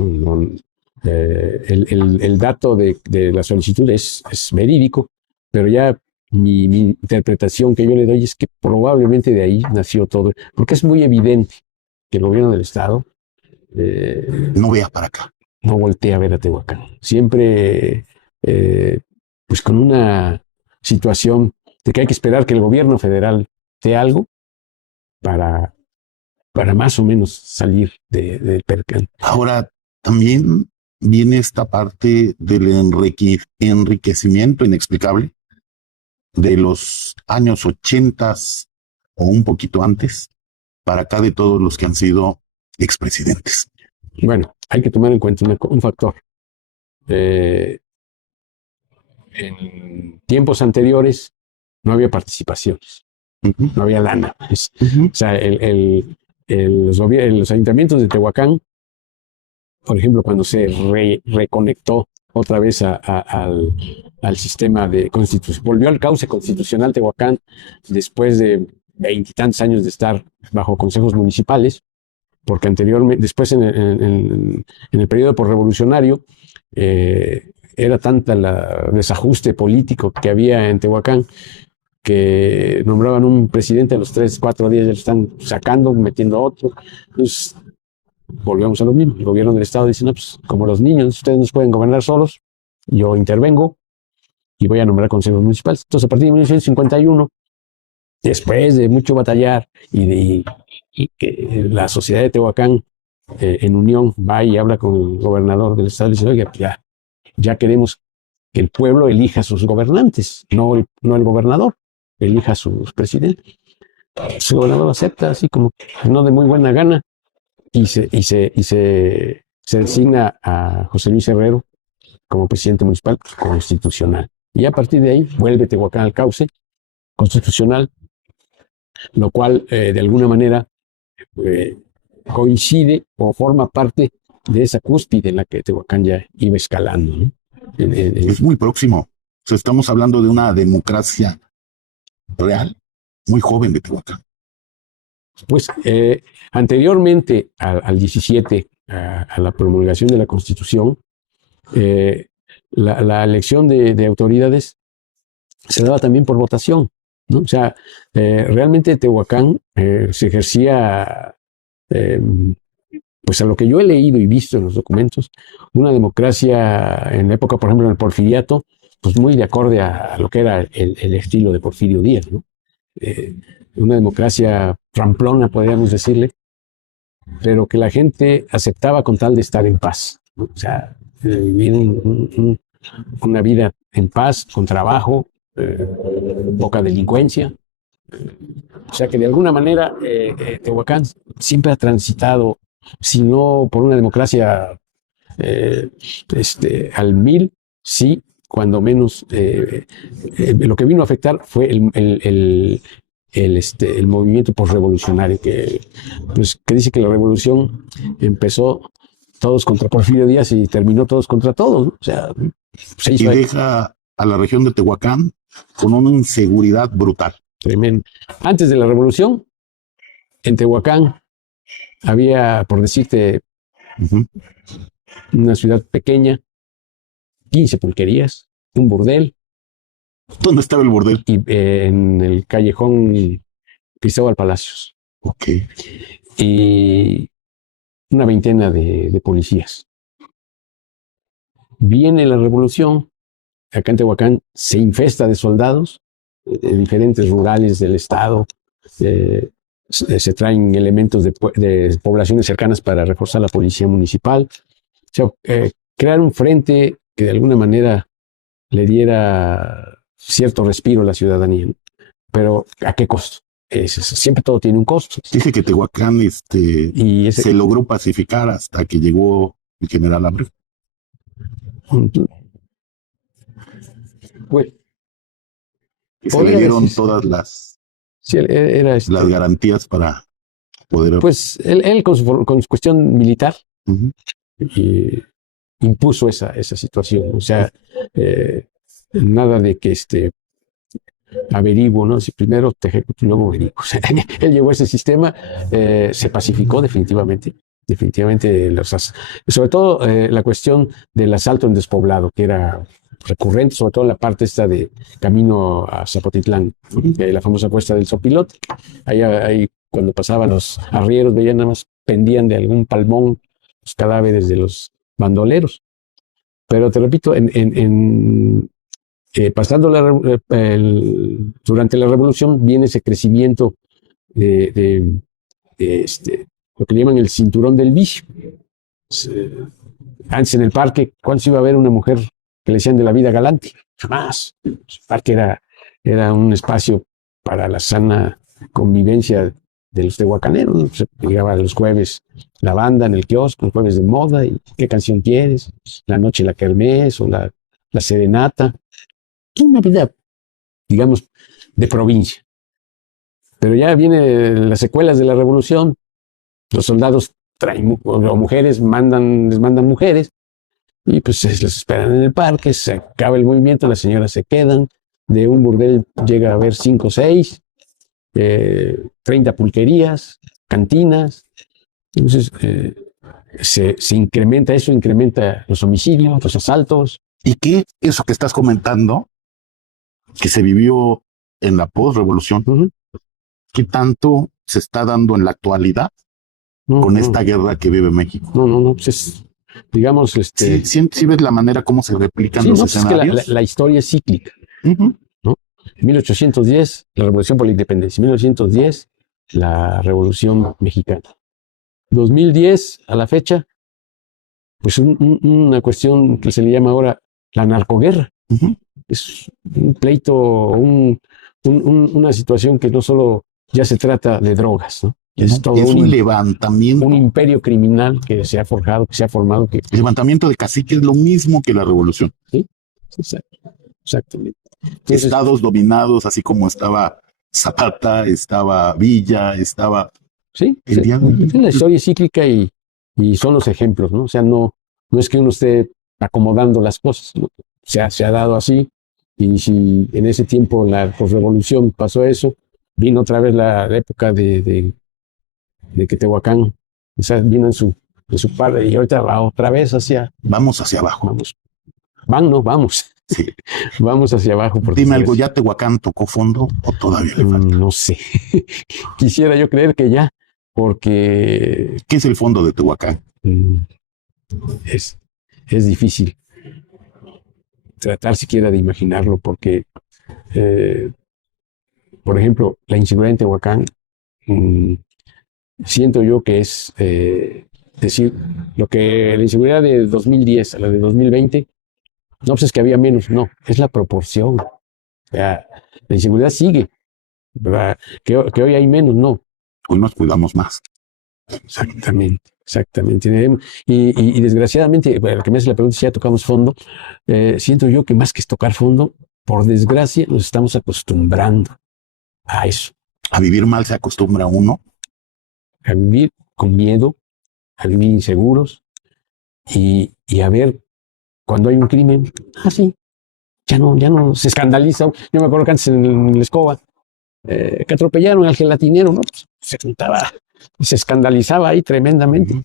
el dato de la solicitud es verídico, pero ya mi interpretación que yo le doy es que probablemente de ahí nació todo, porque es muy evidente que el gobierno del Estado no vea para acá. No voltea a ver a Tehuacán. Siempre, pues con una situación de que hay que esperar que el gobierno federal dé algo para más o menos salir del percal. Ahora, también viene esta parte del enriquecimiento inexplicable de los años 80 o un poquito antes, para acá de todos los que han sido expresidentes. Bueno, hay que tomar en cuenta un factor. En tiempos anteriores no había participaciones, no había lana. O sea, los ayuntamientos de Tehuacán, por ejemplo, cuando se reconectó otra vez al sistema de constitución, volvió al cauce constitucional Tehuacán después de 20 y tantos años de estar bajo consejos municipales, porque anteriormente, después en el periodo posrevolucionario, era tanta el desajuste político que había en Tehuacán que nombraban un presidente a los 3, 4 días, ya lo están sacando, metiendo a otro. Entonces, volvemos a lo mismo. El gobierno del Estado dice, no, pues como los niños, ustedes nos pueden gobernar solos, yo intervengo y voy a nombrar consejos municipales. Entonces, a partir de 1951, después de mucho batallar y que la sociedad de Tehuacán, en unión, va y habla con el gobernador del Estado y dice, oiga, ya queremos que el pueblo elija a sus gobernantes, no el gobernador, elija a sus presidentes. Su gobernador acepta, así como no de muy buena gana, y se designa a José Luis Herrero como presidente municipal constitucional. Y a partir de ahí vuelve Tehuacán al cauce constitucional, lo cual de alguna manera coincide o forma parte de esa cúspide en la que Tehuacán ya iba escalando, ¿no? Es muy próximo. O sea, estamos hablando de una democracia real, muy joven de Tehuacán. Pues anteriormente al 17, a la promulgación de la Constitución, la elección de autoridades se daba también por votación, ¿no? O sea, realmente Tehuacán se ejercía, pues a lo que yo he leído y visto en los documentos, una democracia en la época, por ejemplo, en el Porfiriato, pues muy de acorde a lo que era el estilo de Porfirio Díaz, ¿no? Una democracia ramplona, podríamos decirle, pero que la gente aceptaba con tal de estar en paz, ¿no? O sea, vivir una vida en paz, con trabajo, poca delincuencia. O sea que de alguna manera Tehuacán siempre ha transitado, si no por una democracia al 1000, sí, cuando menos lo que vino a afectar fue el movimiento posrevolucionario, pues, que dice que la revolución empezó todos contra Porfirio Díaz y terminó todos contra todos, ¿no? O sea, se hizo y deja a la región de Tehuacán con una inseguridad brutal. Tremendo. Antes de la revolución, en Tehuacán había, por decirte, una ciudad pequeña, 15 pulquerías, un burdel. ¿Dónde estaba el burdel? Y en el callejón Cristóbal Palacios. Ok. Y una veintena de policías. Viene la revolución, acá en Tehuacán se infesta de soldados, de diferentes rurales del estado, se traen elementos de poblaciones cercanas para reforzar la policía municipal. O sea, crear un frente que de alguna manera le diera cierto respiro a la ciudadanía, ¿no? Pero ¿a qué costo? Siempre todo tiene un costo. Dice que Tehuacán se logró pacificar hasta que llegó el general Abreu. Pues, y se le dieron todas las garantías para poder... Pues él con su cuestión militar impuso esa situación. O sea, nada de que averiguo, ¿no? Si primero te ejecuto y luego averiguo. O sea, él llevó ese sistema, se pacificó definitivamente, sobre todo la cuestión del asalto en despoblado, que era recurrente, sobre todo en la parte esta de camino a Zapotitlán, la famosa cuesta del Sopilote. Ahí cuando pasaban los arrieros, veían nada más, pendían de algún palmón los cadáveres de los bandoleros. Pero te repito, pasando durante la revolución viene ese crecimiento de lo que le llaman el cinturón del vicio. Antes en el parque, ¿cuándo se iba a ver una mujer que le decían de la vida galante? Jamás. El parque era un espacio para la sana convivencia de los tehuacaneros. Se llegaba los jueves la banda en el kiosco, los jueves de moda, y qué canción quieres, la noche la kermés o la serenata. Una vida, digamos, de provincia. Pero ya vienen las secuelas de la revolución, los soldados traen, o mujeres les mandan mujeres, y pues les esperan en el parque, se acaba el movimiento, las señoras se quedan, de un burdel llega a haber 5 o 6, 30 pulquerías, cantinas, Entonces, se incrementa eso, incrementa los homicidios, los asaltos. ¿Y qué eso que estás comentando, que se vivió en la post-revolución, qué tanto se está dando en la actualidad con esta guerra que vive México? No, pues digamos, ¿Sí ves la manera como se replican sí, los pues escenarios? es que la historia es cíclica, ¿no? En 1810, la Revolución por la Independencia. En 1910, la Revolución Mexicana. 2010, a la fecha, pues una cuestión que se le llama ahora la narcoguerra. Es un pleito, una situación que no solo ya se trata de drogas, ¿no? Es todo un levantamiento. Un imperio criminal que se ha forjado, que se ha formado. El levantamiento de caciques es lo mismo que la revolución. Sí, exactamente. Entonces, estados dominados, así como estaba Zapata, estaba Villa, estaba... Sí, la historia es cíclica y son los ejemplos, ¿no? O sea, no es que uno esté acomodando las cosas, ¿no? Se ha dado así, y si en ese tiempo, la posrevolución, pasó eso, vino otra vez la época de que Tehuacán, o sea, vino en su par, y ahorita va otra vez Vamos hacia abajo. Vamos. Sí. Vamos hacia abajo. Dime algo, ¿ya Tehuacán tocó fondo o todavía le falta? No sé. Quisiera yo creer que ya, porque... ¿Qué es el fondo de Tehuacán? Es difícil tratar siquiera de imaginarlo, porque, por ejemplo, la inseguridad en Tehuacán, siento yo que es decir, lo que la inseguridad de 2010 a la de 2020, no pues es que había menos, no, es la proporción. O sea, la inseguridad sigue, ¿verdad? Que hoy hay menos, no. Hoy nos cuidamos más. Exactamente. Y desgraciadamente, lo que me hace la pregunta si ya tocamos fondo, siento yo que más que tocar fondo, por desgracia, nos estamos acostumbrando a eso. A vivir mal se acostumbra uno. A vivir con miedo, a vivir inseguros y a ver cuando hay un crimen, sí, ya no se escandaliza. Yo me acuerdo que antes en la escoba, que atropellaron al gelatinero, ¿no? Pues, se juntaba, se escandalizaba ahí tremendamente.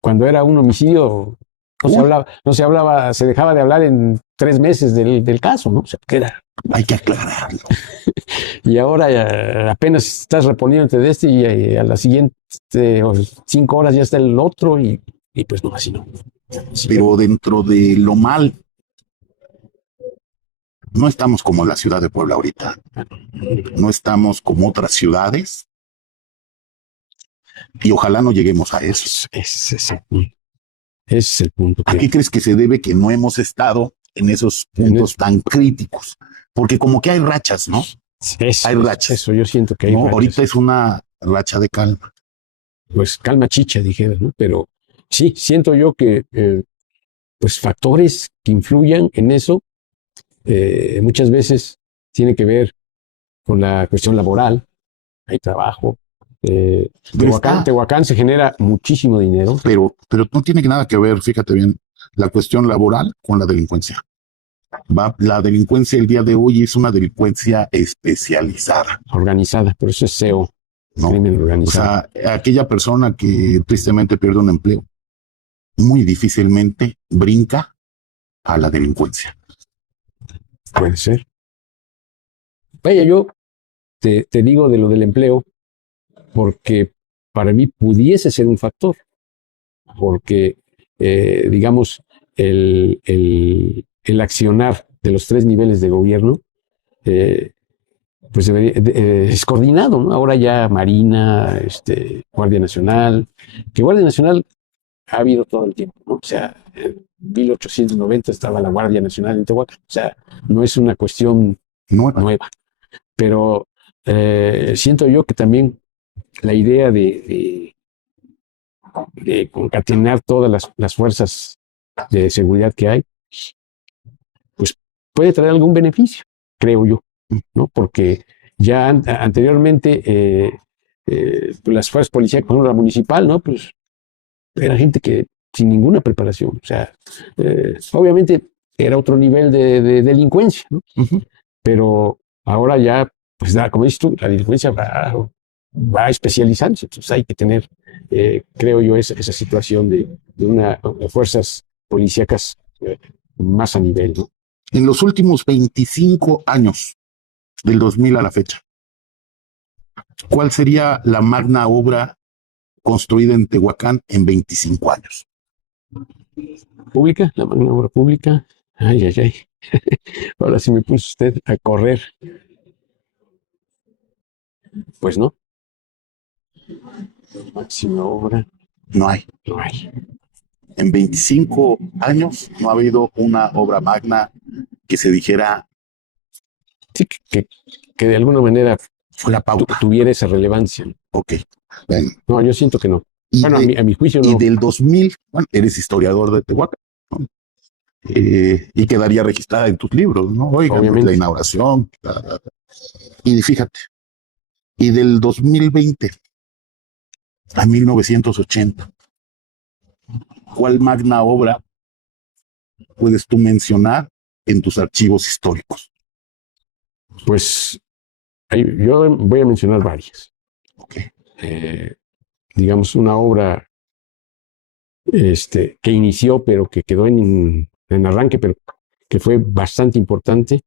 Cuando era un homicidio, no se hablaba, se dejaba de hablar en 3 meses del caso, ¿no? O sea, hay que aclararlo. Y ahora apenas estás reponiéndote de este y a la siguiente 5 horas ya está el otro y pues no, así no. Pero dentro de lo mal, no estamos como la ciudad de Puebla ahorita. No estamos como otras ciudades. Y ojalá no lleguemos a eso. Ese es el punto. ¿A qué crees que se debe que no hemos estado en esos puntos tan críticos? Porque como que hay rachas, ¿no? Hay rachas. Eso, yo siento que hay rachas. Ahorita es una racha de calma. Pues calma chicha, dijeron, ¿no? Pero sí, siento yo que pues factores que influyan en eso muchas veces tiene que ver con la cuestión laboral. Hay trabajo. Tehuacán se genera muchísimo dinero. Pero no tiene nada que ver, fíjate bien, la cuestión laboral con la delincuencia. La delincuencia el día de hoy es una delincuencia especializada. Organizada, pero eso es SEO. ¿No? Crimen organizado. O sea, aquella persona que tristemente pierde un empleo, muy difícilmente brinca a la delincuencia. Puede ser. Vaya, yo te digo de lo del empleo porque para mí pudiese ser un factor, porque digamos el accionar de los 3 niveles de gobierno pues es coordinado, ¿no? Ahora ya Marina, Guardia Nacional, que Guardia Nacional ha habido todo el tiempo, ¿no? O sea, en 1890 estaba la Guardia Nacional en Tehuacán, o sea, no es una cuestión nueva. Pero siento yo que también la idea de concatenar todas las fuerzas de seguridad que hay, pues puede traer algún beneficio, creo yo, ¿no? Porque ya anteriormente las fuerzas policiales, por ejemplo, la municipal, ¿no? Pues era gente que sin ninguna preparación, o sea, obviamente era otro nivel de delincuencia, ¿no? Pero ahora ya, pues como dices tú, la delincuencia va especializándose. Entonces hay que tener, creo yo, esa situación de fuerzas policíacas más a nivel, ¿no? En los últimos 25 años, del 2000 a la fecha, ¿cuál sería la magna obra construida en Tehuacán en 25 años? Pública, la magna obra pública. Ay, ay, ay. Ahora sí me puso usted a correr. Pues no. Máxima obra. No hay. No hay. En 25 años no ha habido una obra magna que se dijera Sí, que de alguna manera fue la pauta. tuviera esa relevancia. Ok. Bueno, No, yo siento que no. y, Bueno, de- a mi juicio y no. del 2000, bueno, eres historiador de Tehuacán, ¿no? Y quedaría registrada en tus libros, ¿no? Oigan, Obviamente. la inauguración. Y fíjate, y del 2020 a 1980, ¿cuál magna obra puedes tú mencionar en tus archivos históricos? Pues yo voy a mencionar varias. Ok. Digamos, una obra que inició, pero que quedó en arranque, pero que fue bastante importante,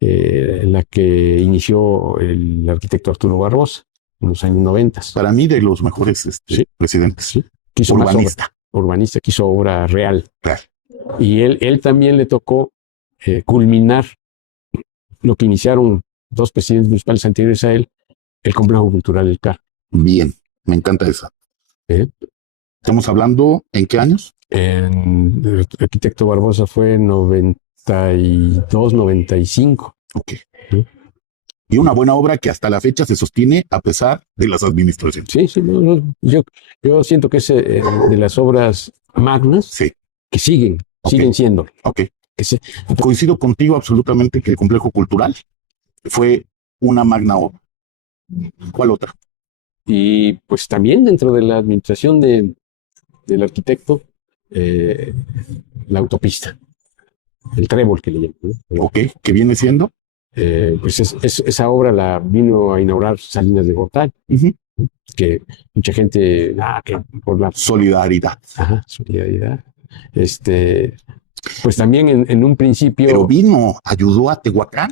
la que inició el arquitecto Arturo Barbosa en los años 90. Para mí, de los mejores Sí. presidentes. Sí. Quiso más Urbanista. urbanista, quiso obra real. Real. Y él también le tocó culminar lo que iniciaron dos presidentes municipales anteriores a él, el complejo cultural del CAR. Bien, me encanta esa. ¿Eh? Estamos hablando, ¿en qué años? El arquitecto Barbosa fue en 92, 95. Ok. ¿Sí? Y una buena obra que hasta la fecha se sostiene a pesar de las administraciones. Sí, sí, yo siento que es de las obras magnas Sí. que siguen siendo. Ok. Coincido contigo absolutamente que el complejo cultural fue una magna obra. ¿Cuál otra? Y pues también dentro de la administración del arquitecto, la autopista, el trébol que le llaman, ¿no? Ok, ¿qué viene siendo? Pues esa obra la vino a inaugurar Salinas de Gortari, que mucha gente, que por la Solidaridad. solidaridad, pues también en un principio. Pero vino, ayudó a Tehuacán.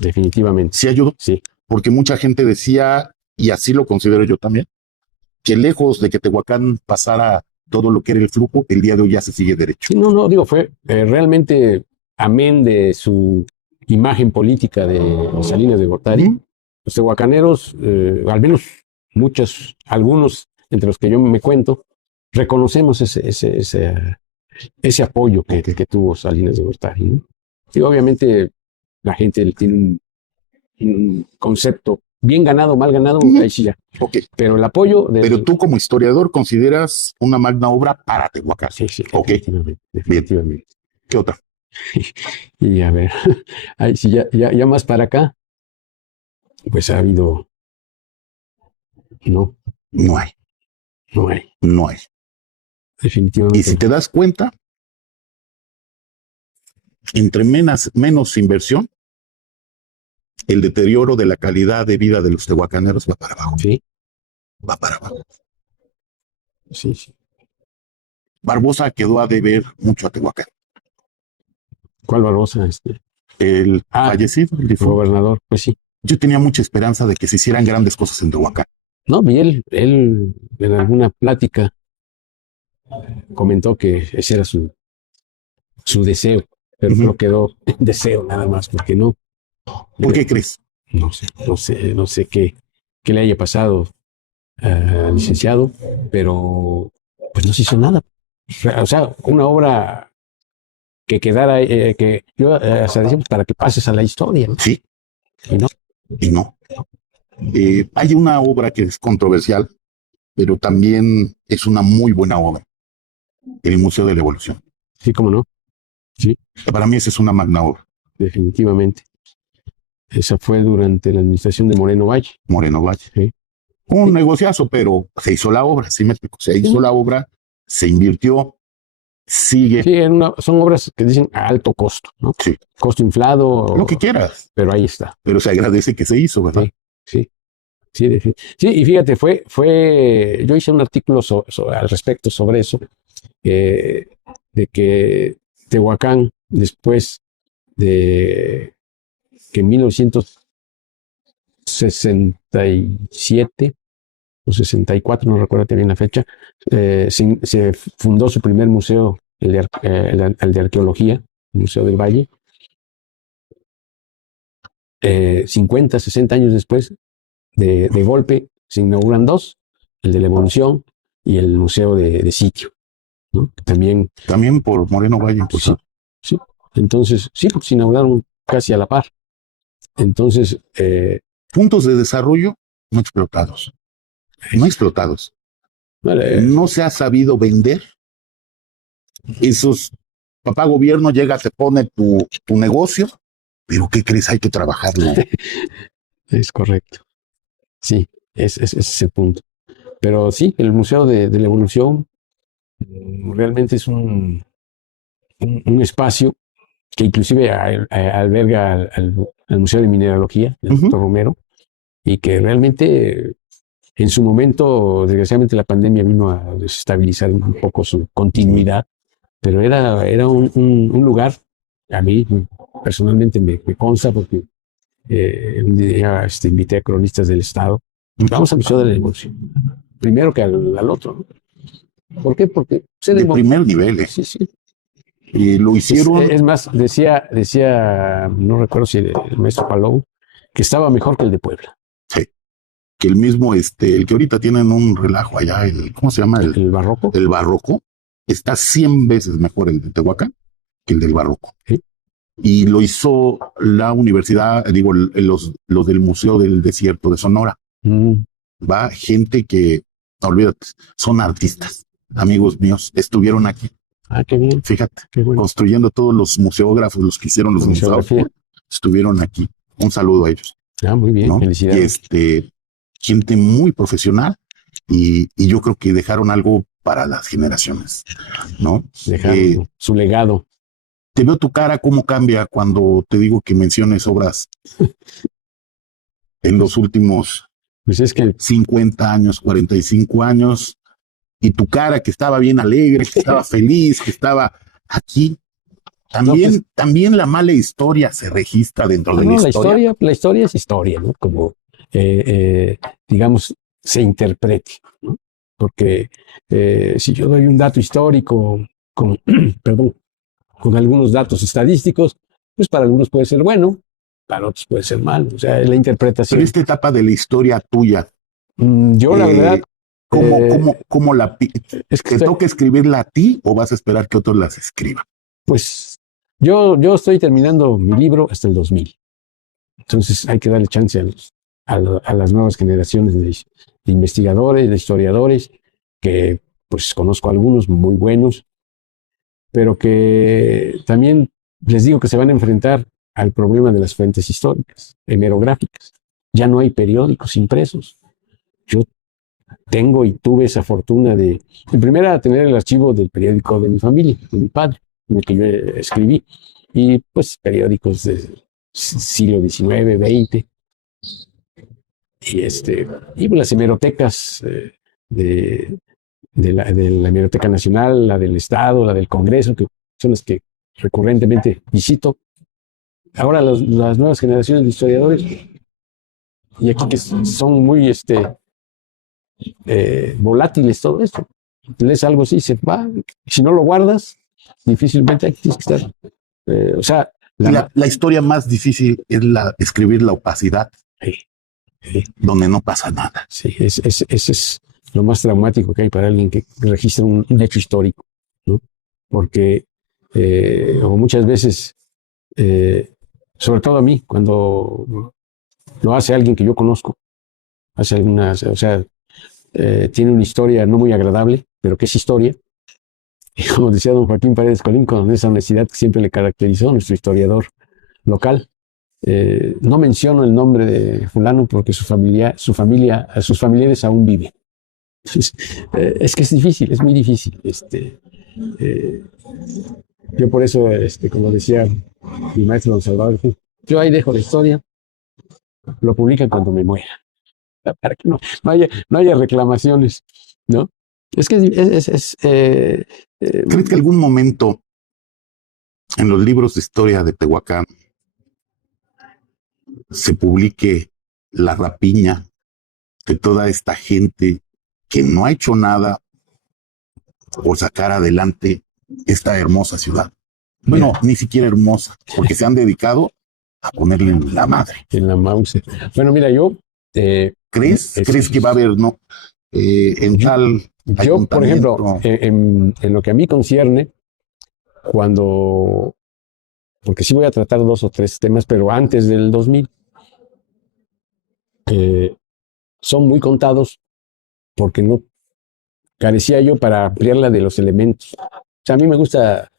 Definitivamente. Sí ayudó. Sí. Porque mucha gente decía, y así lo considero yo también, que lejos de que Tehuacán pasara todo lo que era el flujo, el día de hoy ya se sigue derecho. Sí, no, digo, fue realmente, amén de su imagen política de Salinas de Gortari, los tehuacaneros, al menos algunos entre los que yo me cuento, reconocemos ese apoyo que tuvo Salinas de Gortari, ¿no? Y obviamente la gente tiene un concepto bien ganado, mal ganado, ahí sí ya. Ok. Pero el apoyo Pero tú como historiador consideras una magna obra para Tehuacán. Sí, Ok. Definitivamente. Bien. ¿Qué otra? Y a ver, ahí sí ya más para acá, pues ha habido. No. No hay. No hay. No hay. Definitivamente. Y si te das cuenta, entre menos inversión, el deterioro de la calidad de vida de los tehuacaneros va para abajo. Sí. Va para abajo. Sí, sí. Barbosa quedó a deber mucho a Tehuacán. ¿Cuál Barbosa? El fallecido, el gobernador, pues sí. Yo tenía mucha esperanza de que se hicieran grandes cosas en Tehuacán. No, y él en alguna plática comentó que ese era su deseo, pero no quedó en deseo nada más, porque no. ¿Por qué crees? No sé qué le haya pasado al licenciado, pero pues no se hizo nada. O sea, una obra que quedara, que yo hasta decimos, para que pases a la historia, ¿no? Sí. Y no. Y no. Hay una obra que es controversial, pero también es una muy buena obra. El Museo de la Evolución. Sí, cómo no. Sí. Para mí esa es una magna obra. Definitivamente. Esa fue durante la administración de Moreno Valle. Moreno Valle. Sí. Un negociazo, pero se hizo la obra, ¿sí me explico? Se hizo la obra, se invirtió, sigue. Sí, son obras que dicen a alto costo, ¿no? Sí. Costo inflado. Lo que quieras. Pero ahí está. Pero se agradece que se hizo, ¿verdad? Sí. Sí, y fíjate, yo hice un artículo al respecto sobre eso, de que Tehuacán, después de que en 1967 o 64, no recuerdo bien la fecha, se fundó su primer museo, el de arqueología, el Museo del Valle. 50, 60 años después, de golpe, se inauguran dos, el de la Evolución y el Museo de Sitio, ¿no? También por Moreno Valle impulsado. Sí. Entonces, sí, porque se inauguraron casi a la par. Entonces, puntos de desarrollo no explotados. No explotados. Vale. No se ha sabido vender. Esos, papá gobierno llega, te pone tu negocio, pero ¿qué crees? Hay que trabajarlo. Es correcto. Sí, ese es el punto. Pero sí, el Museo de la Evolución realmente es un espacio que inclusive alberga al Museo de Mineralogía, el doctor Romero, y que realmente en su momento, desgraciadamente la pandemia vino a desestabilizar un poco su continuidad, pero era un lugar, a mí personalmente me consta porque un día invité a cronistas del Estado, vamos al Museo de la Evolución, primero que al otro, ¿no? ¿Por qué? Porque de primer nivel, Sí. Y lo hicieron. Es más, decía, no recuerdo si el maestro Palou, que estaba mejor que el de Puebla. Sí. Que el mismo, el que ahorita tienen un relajo allá, ¿cómo se llama? El Barroco. El Barroco. Está 100 veces mejor el de Tehuacán que el del Barroco. Sí. Y lo hizo la universidad, los del Museo del Desierto de Sonora. Va gente que, no olvídate, son artistas, amigos míos, estuvieron aquí. Qué bien. Fíjate, qué bueno. Construyendo todos los museógrafos, los que hicieron los museos, estuvieron aquí. Un saludo a ellos. Muy bien, ¿no? Felicidades. Y gente muy profesional y yo creo que dejaron algo para las generaciones, ¿no? Dejaron su legado. Te veo tu cara cómo cambia cuando te digo que menciones obras en los últimos 50 años, 45 años, y tu cara que estaba bien alegre, que estaba feliz, que estaba aquí. También la mala historia se registra dentro de la historia. La historia es historia, ¿no? Como, digamos, se interprete, ¿no? Porque si yo doy un dato histórico con algunos datos estadísticos, pues para algunos puede ser bueno, para otros puede ser malo. O sea, la interpretación. Pero esta etapa de la historia tuya, yo la verdad... ¿Cómo ¿Te toca escribirla a ti o vas a esperar que otros las escriban? Pues yo estoy terminando mi libro hasta el 2000. Entonces hay que darle chance a las nuevas generaciones de investigadores, de historiadores, que pues conozco algunos muy buenos, pero que también les digo que se van a enfrentar al problema de las fuentes históricas, hemerográficas. Ya no hay periódicos impresos. Yo tengo y tuve esa fortuna de primera, tener el archivo del periódico de mi familia, de mi padre, en el que yo escribí, y pues periódicos del siglo XIX, XX, y las hemerotecas de la Hemeroteca Nacional, la del Estado, la del Congreso, que son las que recurrentemente visito. Ahora las nuevas generaciones de historiadores, y aquí que son muy volátiles todo esto. Lees algo así, se va. Si no lo guardas, difícilmente tienes que estar. O sea, la historia más difícil es escribir la opacidad, donde no pasa nada. Sí, ese es lo más traumático que hay para alguien que registra un hecho histórico, ¿no? Porque o muchas veces, sobre todo a mí, cuando lo hace alguien que yo conozco, hace algunas, o sea, tiene una historia no muy agradable, pero que es historia. Y como decía don Joaquín Paredes Colín, con esa honestidad que siempre le caracterizó, nuestro historiador local, no menciono el nombre de fulano porque sus familiares aún viven. Entonces, es que es difícil, es muy difícil. Yo por eso, como decía mi maestro don Salvador, yo ahí dejo la historia, lo publican cuando me muera. para que no haya reclamaciones, ¿no? Es que ¿Crees que algún momento en los libros de historia de Tehuacán se publique la rapiña de toda esta gente que no ha hecho nada por sacar adelante esta hermosa ciudad? Bueno, ni siquiera hermosa, porque se han dedicado a ponerle en la madre. En la mouse. Bueno, mira, yo... ¿Crees que va a haber, no? En tal yo, por ejemplo, en lo que a mí concierne, porque sí voy a tratar 2 o 3 temas, pero antes del 2000, son muy contados porque no carecía yo para ampliarla de los elementos. O sea, a mí me gusta,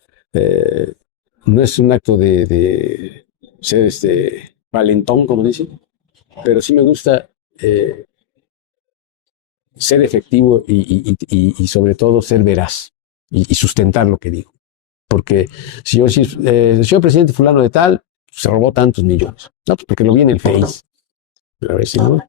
no es un acto de ser valentón, como dicen, pero sí me gusta ser efectivo y sobre todo ser veraz y sustentar lo que digo. Porque si yo señor presidente fulano de tal, se robó tantos millones. No, pues porque lo vi en el Face. A ver si no.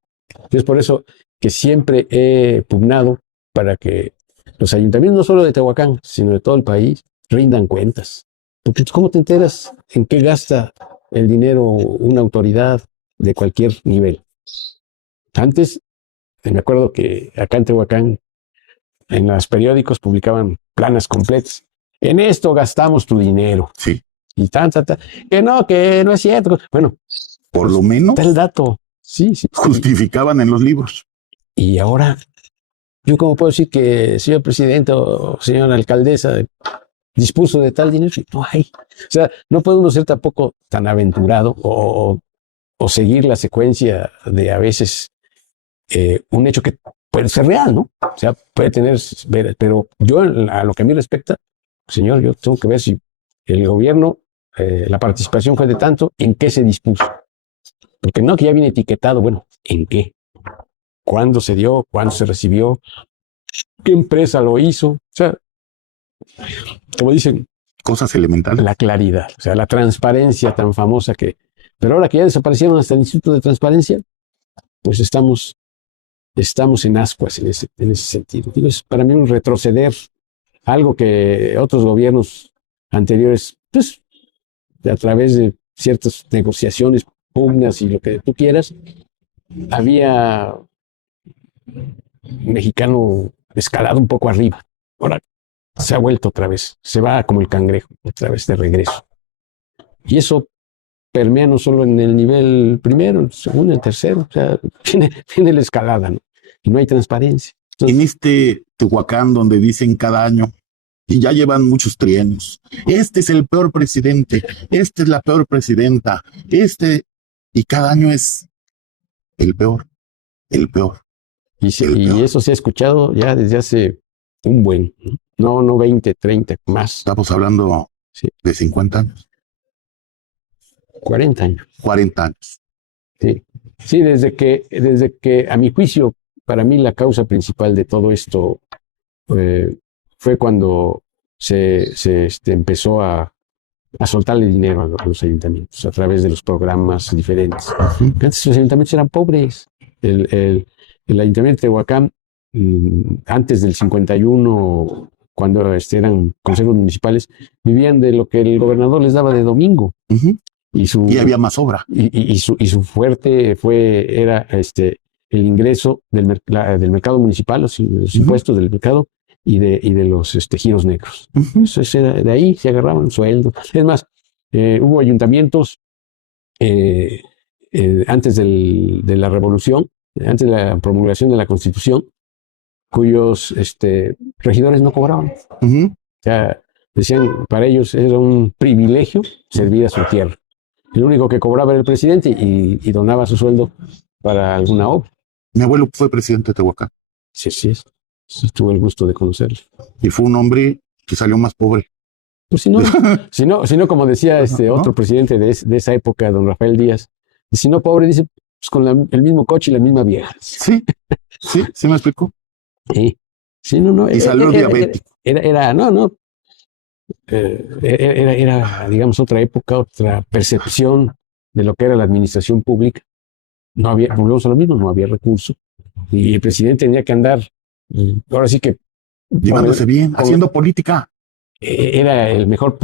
Es por eso que siempre he pugnado para que los ayuntamientos, no solo de Tehuacán, sino de todo el país, rindan cuentas. Porque ¿cómo te enteras en qué gasta el dinero una autoridad de cualquier nivel? Antes, me acuerdo que acá en Tehuacán, en los periódicos publicaban planas completas. En esto gastamos tu dinero. Sí. Y que no es cierto. Bueno, por lo menos está el dato. Sí. Justificaban en los libros. Y ahora, ¿yo cómo puedo decir que señor presidente o señora alcaldesa dispuso de tal dinero? No hay. O sea, no puede uno ser tampoco tan aventurado o seguir la secuencia de a veces un hecho que puede ser real, ¿no? O sea, puede tener, pero yo a lo que a mí respecta, señor, yo tengo que ver si el gobierno, la participación fue de tanto, ¿en qué se dispuso? Porque no, que ya viene etiquetado, bueno, ¿en qué? ¿Cuándo se dio? ¿Cuándo se recibió? ¿Qué empresa lo hizo? O sea, como dicen, cosas elementales. La claridad, o sea, la transparencia tan famosa que... Pero ahora que ya desaparecieron hasta el Instituto de Transparencia, pues estamos en ascuas en ese sentido. Digo, es para mí un retroceder, algo que otros gobiernos anteriores, pues, a través de ciertas negociaciones, pugnas y lo que tú quieras, había mexicano escalado un poco arriba. Ahora se ha vuelto otra vez, se va como el cangrejo, otra vez de regreso. Y eso permea no solo en el nivel primero, el segundo, el tercero, o sea, viene la escalada, ¿no? Y no hay transparencia. Entonces, en este Tehuacán donde dicen cada año, y ya llevan muchos trienios, este es el peor presidente, esta es la peor presidenta, y cada año es el peor. Y eso se ha escuchado ya desde hace un buen, no 20, 30, más. Estamos hablando de 50 años. 40 años. 40 años. Sí, desde que, a mi juicio, para mí la causa principal de todo esto fue cuando se empezó a soltarle dinero a los ayuntamientos a través de los programas diferentes. Antes los ayuntamientos eran pobres. El ayuntamiento de Tehuacán, antes del 51, cuando eran consejos municipales, vivían de lo que el gobernador les daba de domingo. Y había más obra. Y su fuerte era el ingreso del mercado municipal, los impuestos del mercado y de los giros negros. Eso era, de ahí se agarraban sueldos. Es más, hubo ayuntamientos antes de la revolución, antes de la promulgación de la Constitución, cuyos regidores no cobraban. O sea, decían, para ellos era un privilegio servir a su tierra. El único que cobraba era el presidente y donaba su sueldo para alguna obra. Mi abuelo fue presidente de Tehuacán. Sí. Tuve el gusto de conocerlo. Y fue un hombre que salió más pobre. Pues si no, como decía otro presidente de esa época, don Rafael Díaz, si no pobre, dice, pues con el mismo coche y la misma vieja. Sí me explicó. Sí, no. Y salió diabético. Era, digamos, otra época, otra percepción de lo que era la administración pública. No había, volvemos a lo mismo, no había recursos. Y el presidente tenía que andar, ahora sí que... Llevándose bien, haciendo política. Era el mejor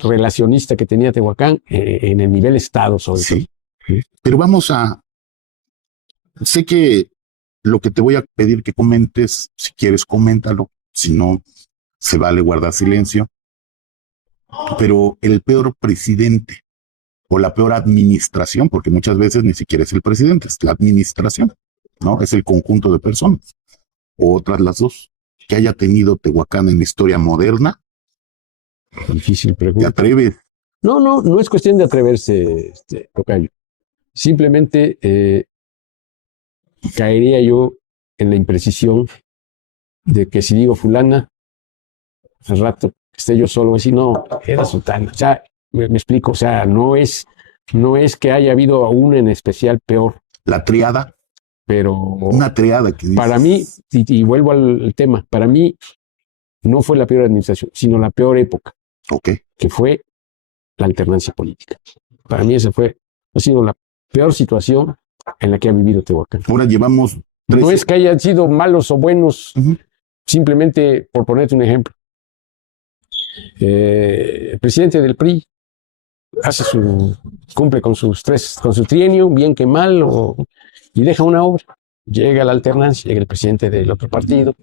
relacionista que tenía Tehuacán en el nivel Estado, sobre todo. Sí. Pero sé que lo que te voy a pedir que comentes, si quieres, coméntalo. Si no, se vale guardar silencio. Pero el peor presidente o la peor administración, porque muchas veces ni siquiera es el presidente, es la administración, ¿no? Es el conjunto de personas. O otras las dos, que haya tenido Tehuacán en la historia moderna. Difícil pregunta. ¿Te atreves? No es cuestión de atreverse, tocayo. Simplemente caería yo en la imprecisión de que si digo fulana, al rato que esté yo solo, así no, era sultana. O sea, me explico, o sea, no es que haya habido una en especial peor. La triada. Pero una triada que dices. Para mí, y vuelvo al tema, para mí no fue la peor administración, sino la peor época. Que fue la alternancia política. Para mí esa ha sido la peor situación en la que ha vivido Tehuacán. Ahora llevamos 13. No es que hayan sido malos o buenos, simplemente por ponerte un ejemplo. El presidente del PRI cumple con su trienio, bien que mal, y deja una obra. Llega la alternancia, llega el presidente del otro partido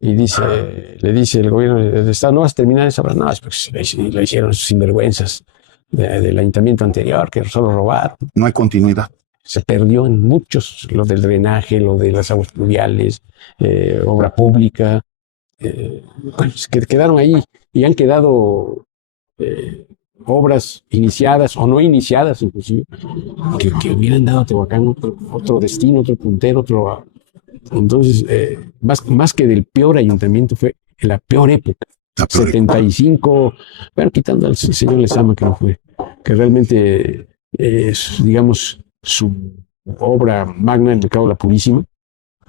y le dice el gobierno del Estado, ¿no vas a terminar esa obra? No, es porque lo hicieron sus sinvergüenzas del ayuntamiento anterior, que solo robaron. No hay continuidad. Se perdió en muchos, lo del drenaje, lo de las aguas pluviales, obra pública, que quedaron ahí y han quedado obras iniciadas o no iniciadas inclusive, que hubieran dado a Tehuacán otro destino, otro puntero, otro... Entonces, más que del peor ayuntamiento, fue la peor época. 75, bueno, quitando al señor Lezama, que no fue, que realmente es, digamos, su obra magna, el Mercado de la Purísima,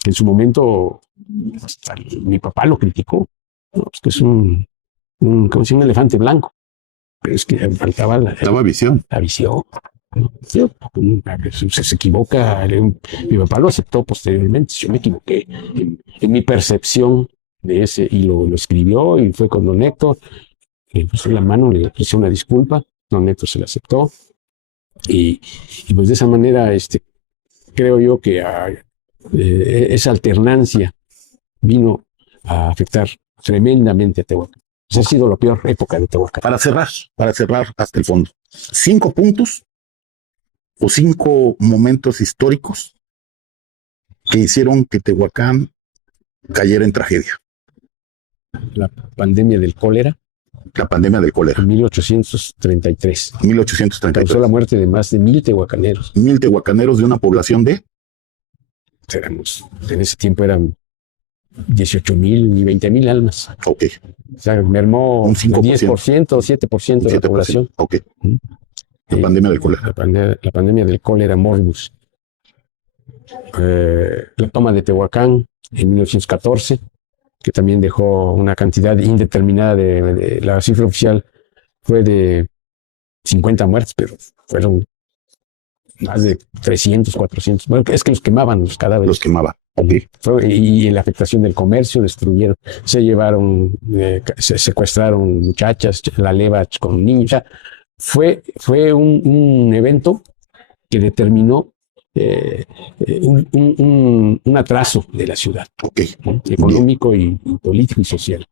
que en su momento hasta mi papá lo criticó, ¿no? Es que es un elefante blanco. Pero es que faltaba la visión. La visión. ¿No? Se equivoca. Mi papá lo aceptó posteriormente. Yo me equivoqué en mi percepción de ese, y lo escribió, y fue con don Héctor. Le puso la mano, le hizo una disculpa. Don Héctor se la aceptó. Y pues de esa manera, creo yo que esa alternancia vino a afectar tremendamente a Tehuacán. Esa ha sido la peor época de Tehuacán. Para cerrar hasta el fondo, 5 puntos o 5 momentos históricos que hicieron que Tehuacán cayera en tragedia. La pandemia del cólera. En 1833. Causó la muerte de más de 1,000 tehuacaneros. 1,000 tehuacaneros de una población de... En ese tiempo eran 18,000 y 20,000 almas. O sea, mermó un 10% o 7% de la población. La pandemia del cólera. La pandemia del cólera morbus. La toma de Tehuacán en 1914, que también dejó una cantidad indeterminada de la cifra oficial fue de 50 muertes, pero fueron más de 300, 400. Bueno, es que los quemaban los cadáveres. Los quemaban. Y en la afectación del comercio destruyeron, se llevaron, se secuestraron muchachas, la leva con niños. O sea, fue un evento que determinó un atraso de la ciudad, económico y político y social.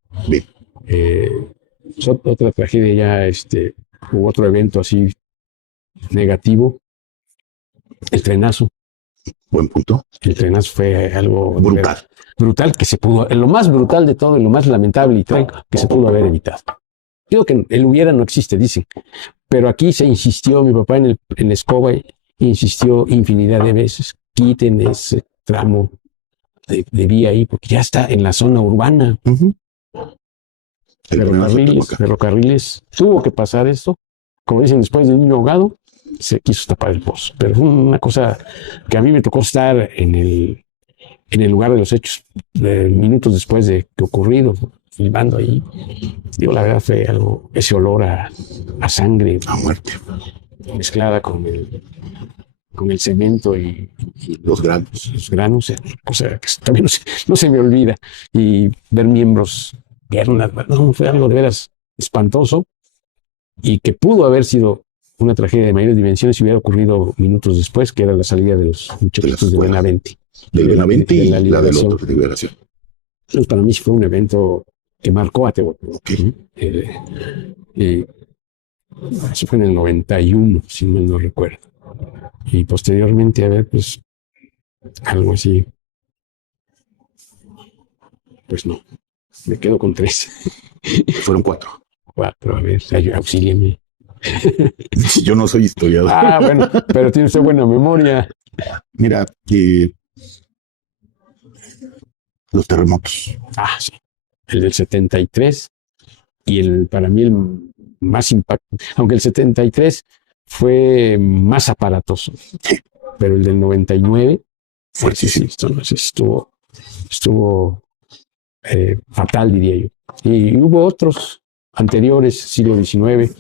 Otra tragedia ya, hubo otro evento así negativo, el trenazo. Buen punto. El trenazo fue algo brutal, que se pudo, lo más brutal de todo y lo más lamentable y trágico que se pudo haber evitado. Digo que el hubiera no existe, dicen, pero aquí se insistió, mi papá en la escoba insistió infinidad de veces, quiten ese tramo de vía ahí, porque ya está en la zona urbana. Ferrocarriles, tuvo que pasar esto, como dicen, después de un niño ahogado, se quiso tapar el pozo, pero fue una cosa que a mí me tocó estar en el lugar de los hechos, minutos después de que ocurrido, filmando ahí. Digo, la verdad fue algo, ese olor a sangre, a muerte, mezclada con con el cemento y Los granos. los granos, o sea, que también no se me olvida. Y ver miembros, piernas, no, fue algo de veras espantoso y que pudo haber sido una tragedia de mayores dimensiones si hubiera ocurrido minutos después, que era la salida de los muchachitos de Benavente. Del Benavente y la la del liberación. otro, de liberación. Entonces, para mí sí fue un evento que marcó a Tehuacán. Ok. Eso fue en el 91, si mal no recuerdo. Y posteriormente, a ver, pues, algo así. Pues no, me quedo con 3. Fueron 4. 4, a ver, auxíliame. Yo no soy historiador. Ah, bueno, pero tiene usted buena memoria. Mira, los terremotos. Ah, sí. El del 73 y para mí el más impactante, aunque el 73 fue más aparatoso, pero el del 99 Fuertísimo. estuvo fatal, diría yo. Y hubo otros anteriores, siglo XIX,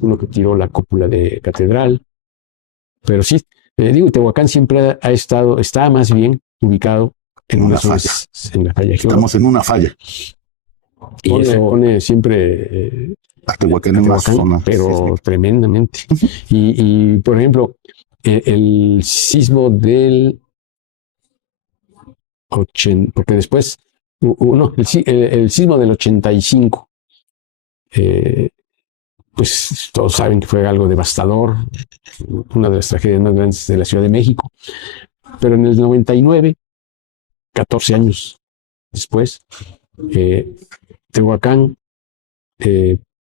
uno que tiró la cúpula de catedral, pero sí, digo, Tehuacán siempre está más bien ubicado en una zona, en la falla. Estamos en una falla. Y pone siempre a Tehuacán en una zona, pero tremendamente. Y por ejemplo, el sismo del 80, porque después, el sismo del 85, pues todos saben que fue algo devastador, una de las tragedias más grandes de la Ciudad de México. Pero en el 99, 14 años después, Tehuacán,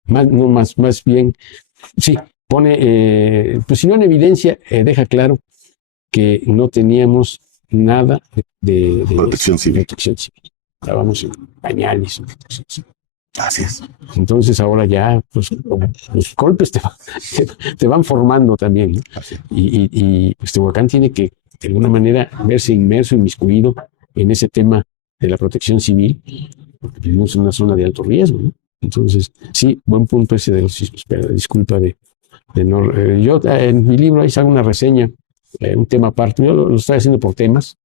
más bien, sí, pone, pues si no en evidencia, deja claro que no teníamos nada de protección civil. Estábamos en pañales. Así es. Entonces ahora ya, pues los golpes te van formando también, ¿no? Y pues Tehuacán tiene que, de alguna manera, verse inmerso, inmiscuido en ese tema de la protección civil, porque vivimos en una zona de alto riesgo, ¿no? Entonces, sí, buen punto ese de los sismos, pero disculpa de no. Yo en mi libro ahí hago una reseña, un tema aparte, yo lo estoy haciendo por temas,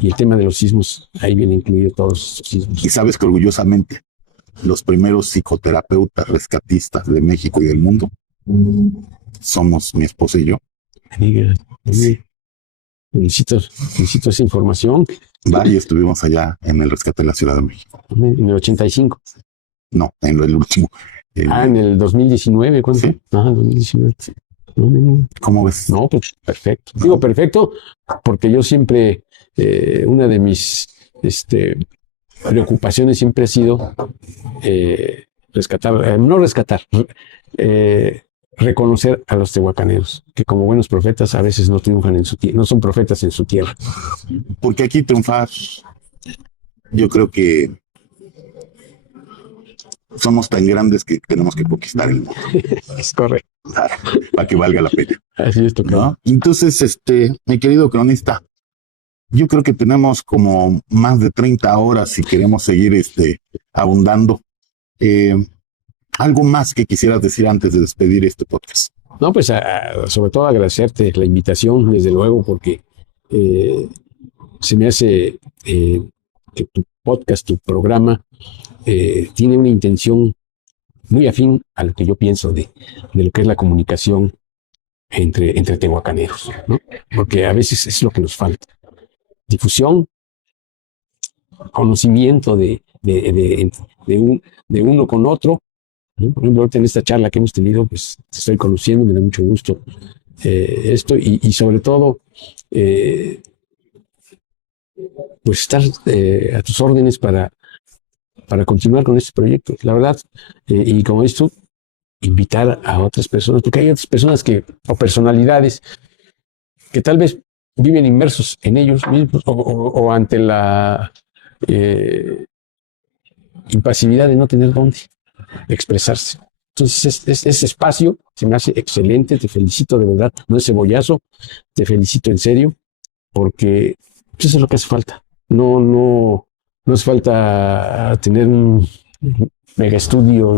y el tema de los sismos, ahí viene incluido todos los sismos. Y sabes que orgullosamente, los primeros psicoterapeutas rescatistas de México y del mundo somos mi esposa y yo. Sí. Necesito esa información. Y estuvimos allá en el rescate de la Ciudad de México. En el 85. No, en el último. En el 2019, ¿cuándo? Sí. 2019. ¿Cómo ves? No, pues perfecto. Digo perfecto porque yo siempre, una de mis preocupaciones siempre ha sido reconocer a los tehuacaneros, que como buenos profetas a veces no triunfan no son profetas en su tierra. Porque aquí triunfar, yo creo que somos tan grandes que tenemos que conquistar el mundo. Es correcto. Para que valga la pena. Así es, ¿no? Entonces, mi querido cronista, yo creo que tenemos como más de 30 horas si queremos seguir abundando. ¿Algo más que quisieras decir antes de despedir este podcast? No, pues sobre todo agradecerte la invitación, desde luego, porque se me hace que tu podcast, tu programa, tiene una intención muy afín a lo que yo pienso de lo que es la comunicación entre tehuacaneros, ¿no? Porque a veces es lo que nos falta. Difusión, conocimiento de uno con otro, ¿no? Por ejemplo, ahorita en esta charla que hemos tenido, pues te estoy conociendo, me da mucho gusto esto y sobre todo, pues estar a tus órdenes para continuar con este proyecto. La verdad, y como dices tú, invitar a otras personas, porque hay otras personas o personalidades que tal vez viven inmersos en ellos mismos o ante la impasividad de no tener dónde expresarse. Entonces, ese espacio se me hace excelente, te felicito de verdad, no es cebollazo, te felicito en serio, porque eso es lo que hace falta. No hace falta tener un mega estudio